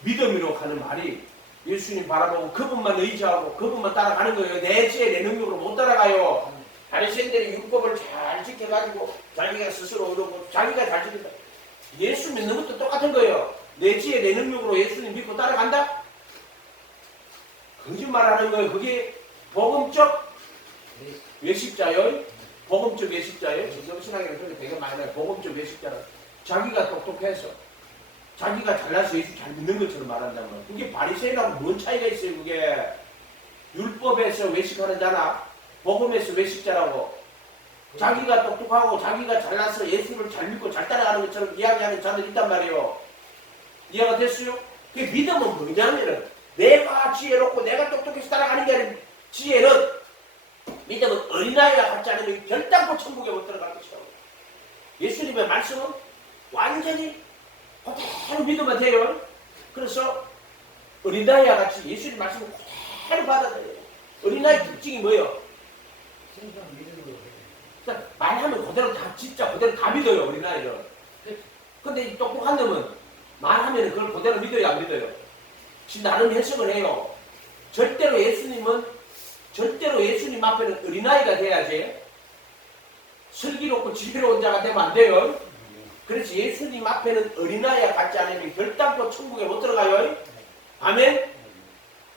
믿음으로 가는 말이 예수님 바라보고 그분만 의지하고 그분만 따라가는 거예요. 내 지혜 내 능력으로 못 따라가요. 바리새인들이 율법을 잘 지켜가지고 자기가 스스로 얻고 자기가 잘 지킨다. 예수 믿는 것도 똑같은 거예요. 내 지혜 내 능력으로 예수님 믿고 따라간다? 거짓말하는 거예요. 그게 복음적 외식자요. 복음적 외식자예요. 지금 신앙에는 그렇게 되게 많이 나요. 복음적 외식자는 자기가 똑똑해서 자기가 잘나서 예수 잘 믿는 것처럼 말한단 말이에요. 그게 바리새인하고 뭔 차이가 있어요. 그게 율법에서 외식하는 자나 복음에서 외식자라고 자기가 똑똑하고 자기가 잘나서 예수를 잘 믿고 잘 따라가는 것처럼 이야기하는 자들 있단 말이에요. 이해가 됐어요? 그 믿음은 뭐냐면은 내가 지혜롭고 내가 똑똑해서 따라가는 게 아니라 지혜는 믿음은 어린아이와 같지 않으면 결단코 천국에 못 들어갈 것이라고. 예수님의 말씀은 완전히 그대로 믿으면 돼요. 그래서 어린아이와 같이 예수님 말씀을 그대로 받아들여요. 어린아이 특징이 뭐예요? 생선 믿음으로 해. 그러니까 말하면 그대로 다 진짜 그대로 다 믿어요. 어린아이는. 근데 이 똑똑한 놈은 말하면 그걸 그대로 믿어요, 안 믿어요? 지 나름 해석을 해요. 절대로 예수님 앞에는 어린아이가 돼야지 슬기롭고 지혜로운 자가 되면 안 돼요. 그래서 예수님 앞에는 어린아이와 같지 않으면 결단코 천국에 못 들어가요. 아멘?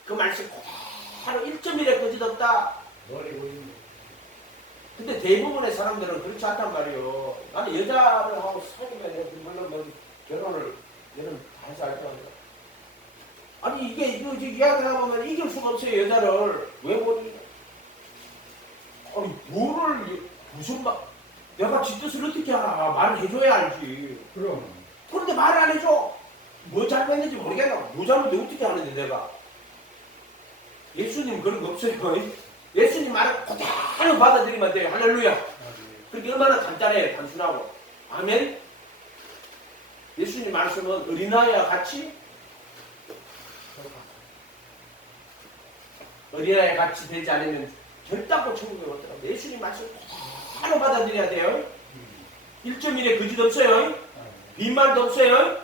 그 말씀 바로 1.1에 거짓없다. 머리 보이는 근데 대부분의 사람들은 그렇지 않단 말이에요. 나는 여자를 하고 사귀면 물론 뭐 결혼을 얘는 다 해서 할 거야. 아니 이게 이야기를 하면 이길 수가 없어요. 여자를 왜 보니? 아니 뭐를 무슨 내가 지 뜻을 어떻게 알아? 말을 해줘야 알지. 그럼 그런데 말을 안 해줘. 뭐 잘못했는지 모르겠나? 뭐 잘못했는지 어떻게 하는데 내가? 예수님 그런 거 없어요. 예수님 말을 그대로 받아들이면 돼요. 할렐루야. 그게 얼마나 간단해요. 단순하고. 아멘. 예수님 말씀은 어린아이와 같이 되지 않으면 결단코 천국에 못 들어가. 예수님 말씀 그대로 받아들여야 돼요. 1.1에 거짓 없어요. 빈말도 없어요.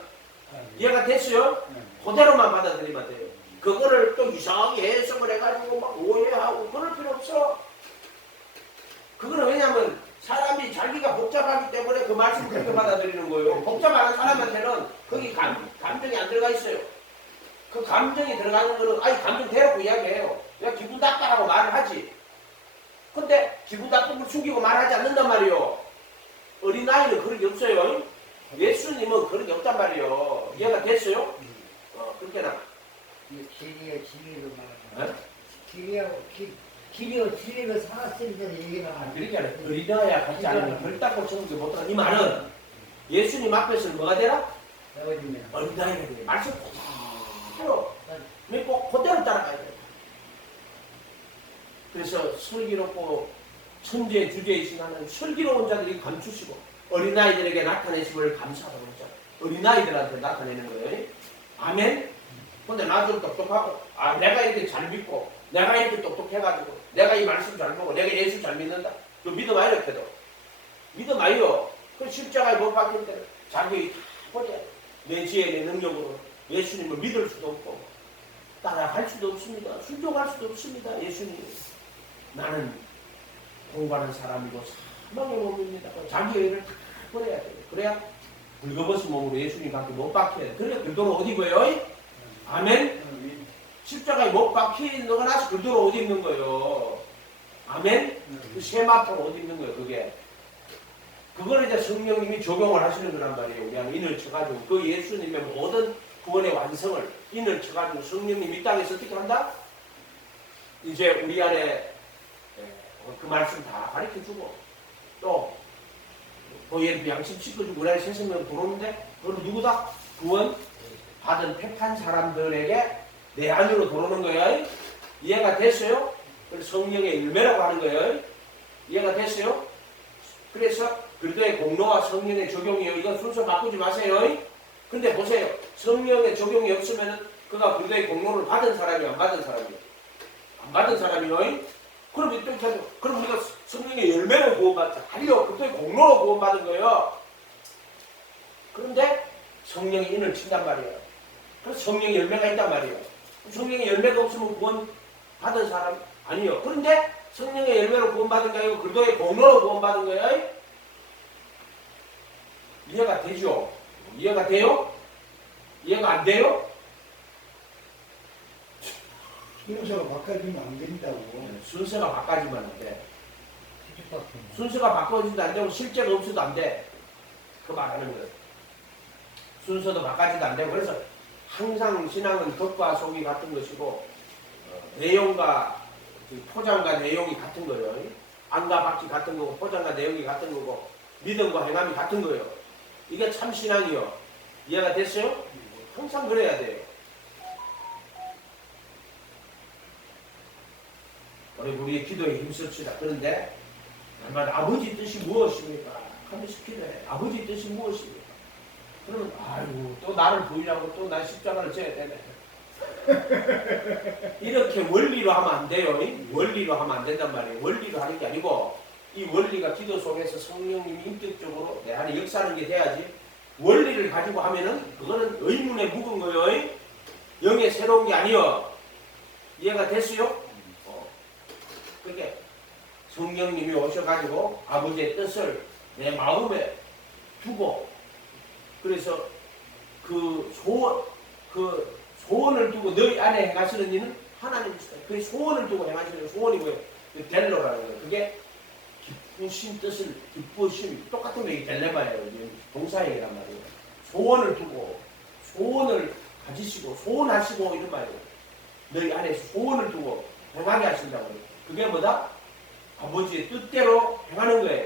이해가 됐어요? 그대로만 받아들이면 돼요. 그거를 또 이상하게 해석을 해가지고 막 오해하고 그럴 필요 없어. 그거는 왜냐면 사람이 자기가 복잡하기 때문에 그 말씀을 그렇게 받아들이는 거예요. 복잡한 사람한테는 거기 감정이 안 들어가 있어요. 그 감정이 들어가는 거는 아니 감정 대놓고 이야기해요. 내가 기분 나쁘다고 말을 하지. 근데 기분 나쁜 걸 숨기고 말하지 않는단 말이에요. 어린아이는 그런 게 없어요. 예수님은 그런 게 없단 말이에요. 이해가 됐어요? 그렇게나. 길이에 진리로 말하는 길이하고 진리로 살았을 때 얘기가 안 돼. 그렇게 하는 어린아이와 같지 않으면 결단코 천국에 못 들어가. 이 말은 예수님 앞에서 뭐가 되라? 어린아이가 돼. 말씀 그대로 믿고 그대로 따라가야 돼. 그래서 슬기롭고 천재 주제이신 하나님 슬기로운 자들이 감추시고 어린아이들에게 나타내심을 감사하는 자. 어린아이들한테 나타내는 거예요. 아멘. 근데 나 좀 똑똑하고 내가 이렇게 잘 믿고 내가 이렇게 똑똑해가지고 내가 이 말씀 잘 보고 내가 예수 잘 믿는다. 그 믿음 아니라 해도 믿음 아니요. 그 십자가에 못 박힌 때 자기 다 버려. 내 지혜 내 능력으로 예수님을 믿을 수도 없고 따라갈 수도 없습니다. 순종할 수도 없습니다. 예수님 나는 공부하는 사람이고 사망의 몸입니다. 자기 의를 다 버려야 돼요. 그래야 붉어벗은 몸으로 예수님 밖에 못 박혀야 돼. 그래 그도로 어디 보여요? 아멘? 십자가에 못 박히는 거 나서 그도로 어디 있는 거예요? 아멘? 그 세마포 어디 있는 거예요? 그걸 이제 성령님이 적용을 하시는 거란 말이에요. 우리 안에 인을 쳐가지고 그 예수님의 모든 구원의 완성을 인을 쳐가지고 성령님이 이 땅에서 어떻게 한다? 이제 우리 안에 그 말씀 다 가르쳐주고 또 예를 양심 씻어주고 우리 안에 새 생명 들어오는데 그건 누구다? 구원 받은 택한 사람들에게 내 안으로 들어오는 거예요. 이해가 됐어요? 그래서 성령의 열매라고 하는 거예요. 이해가 됐어요? 그래서 그리스도의 공로와 성령의 적용이요. 이건 순서 바꾸지 마세요. 근데 보세요. 성령의 적용이 없으면 그가 그리스도의 공로를 받은 사람이야, 안 받은 사람이야? 안 받은 사람이요. 그럼 우리가 성령의 열매를 구원받자. 아니요, 그리스도의 공로로 구원받은 거예요. 그런데 성령이 인을 친단 말이에요. 그래서 성령의 열매가 있단 말이에요. 성령의 열매가 없으면 구원 받은 사람 아니요. 그런데 성령의 열매로 구원받은 게 아니고 그리스도의 공로로 구원받은 거예요. 이해가 되죠? 이해가 돼요? 이해가 안 돼요? 순서가 바꿔지면 안 된다고. 순서가 바꿔지면 안 돼. 순서가 바꿔지도 안 되고 실제가 없어도 안 돼. 그 말하는 거예요. 순서도 바꿔지도 안 되고 그래서 항상 신앙은 겉과 속이 같은 것이고 내용과 포장과 내용이 같은 거예요. 안과 밖이 같은 거고 포장과 내용이 같은 거고 믿음과 행함이 같은 거예요. 이게 참 신앙이요. 이해가 됐어요? 항상 그래야 돼요. 우리의 기도에 힘씁시다. 그런데 날마다 아버지 뜻이 무엇입니까? 하면서 기도해. 아버지 뜻이 무엇입니까? 그러면 아이고 또 나를 보이려고 또 나 십자가를 져야 되네. 이렇게 원리로 하면 안 돼요. 원리로 하면 안 된단 말이에요. 원리로 하는 게 아니고 이 원리가 기도 속에서 성령님이 인격적으로 내 안에 역사하는 게 돼야지. 원리를 가지고 하면은 그거는 의문에 묵은 거예요. 영의 새로운 게 아니요. 이해가 됐어요? 그게 성령님이 오셔가지고 아버지의 뜻을 내 마음에 두고 그래서 그 소원을 두고 너희 안에 행하시는 이는 하나님이시다. 그 소원을 두고 행하시는 소원이 뭐예요? 그 델로라는 거예요. 그게 기쁘신 뜻을 기쁘심 똑같은 게 델레마예요. 동사형이란 말이에요. 소원을 두고 소원을 가지시고 소원하시고 이런 말이에요. 너희 안에 소원을 두고 행하게 하신다고 해요. 그게 뭐다? 아버지의 뜻대로 행하는 거예요.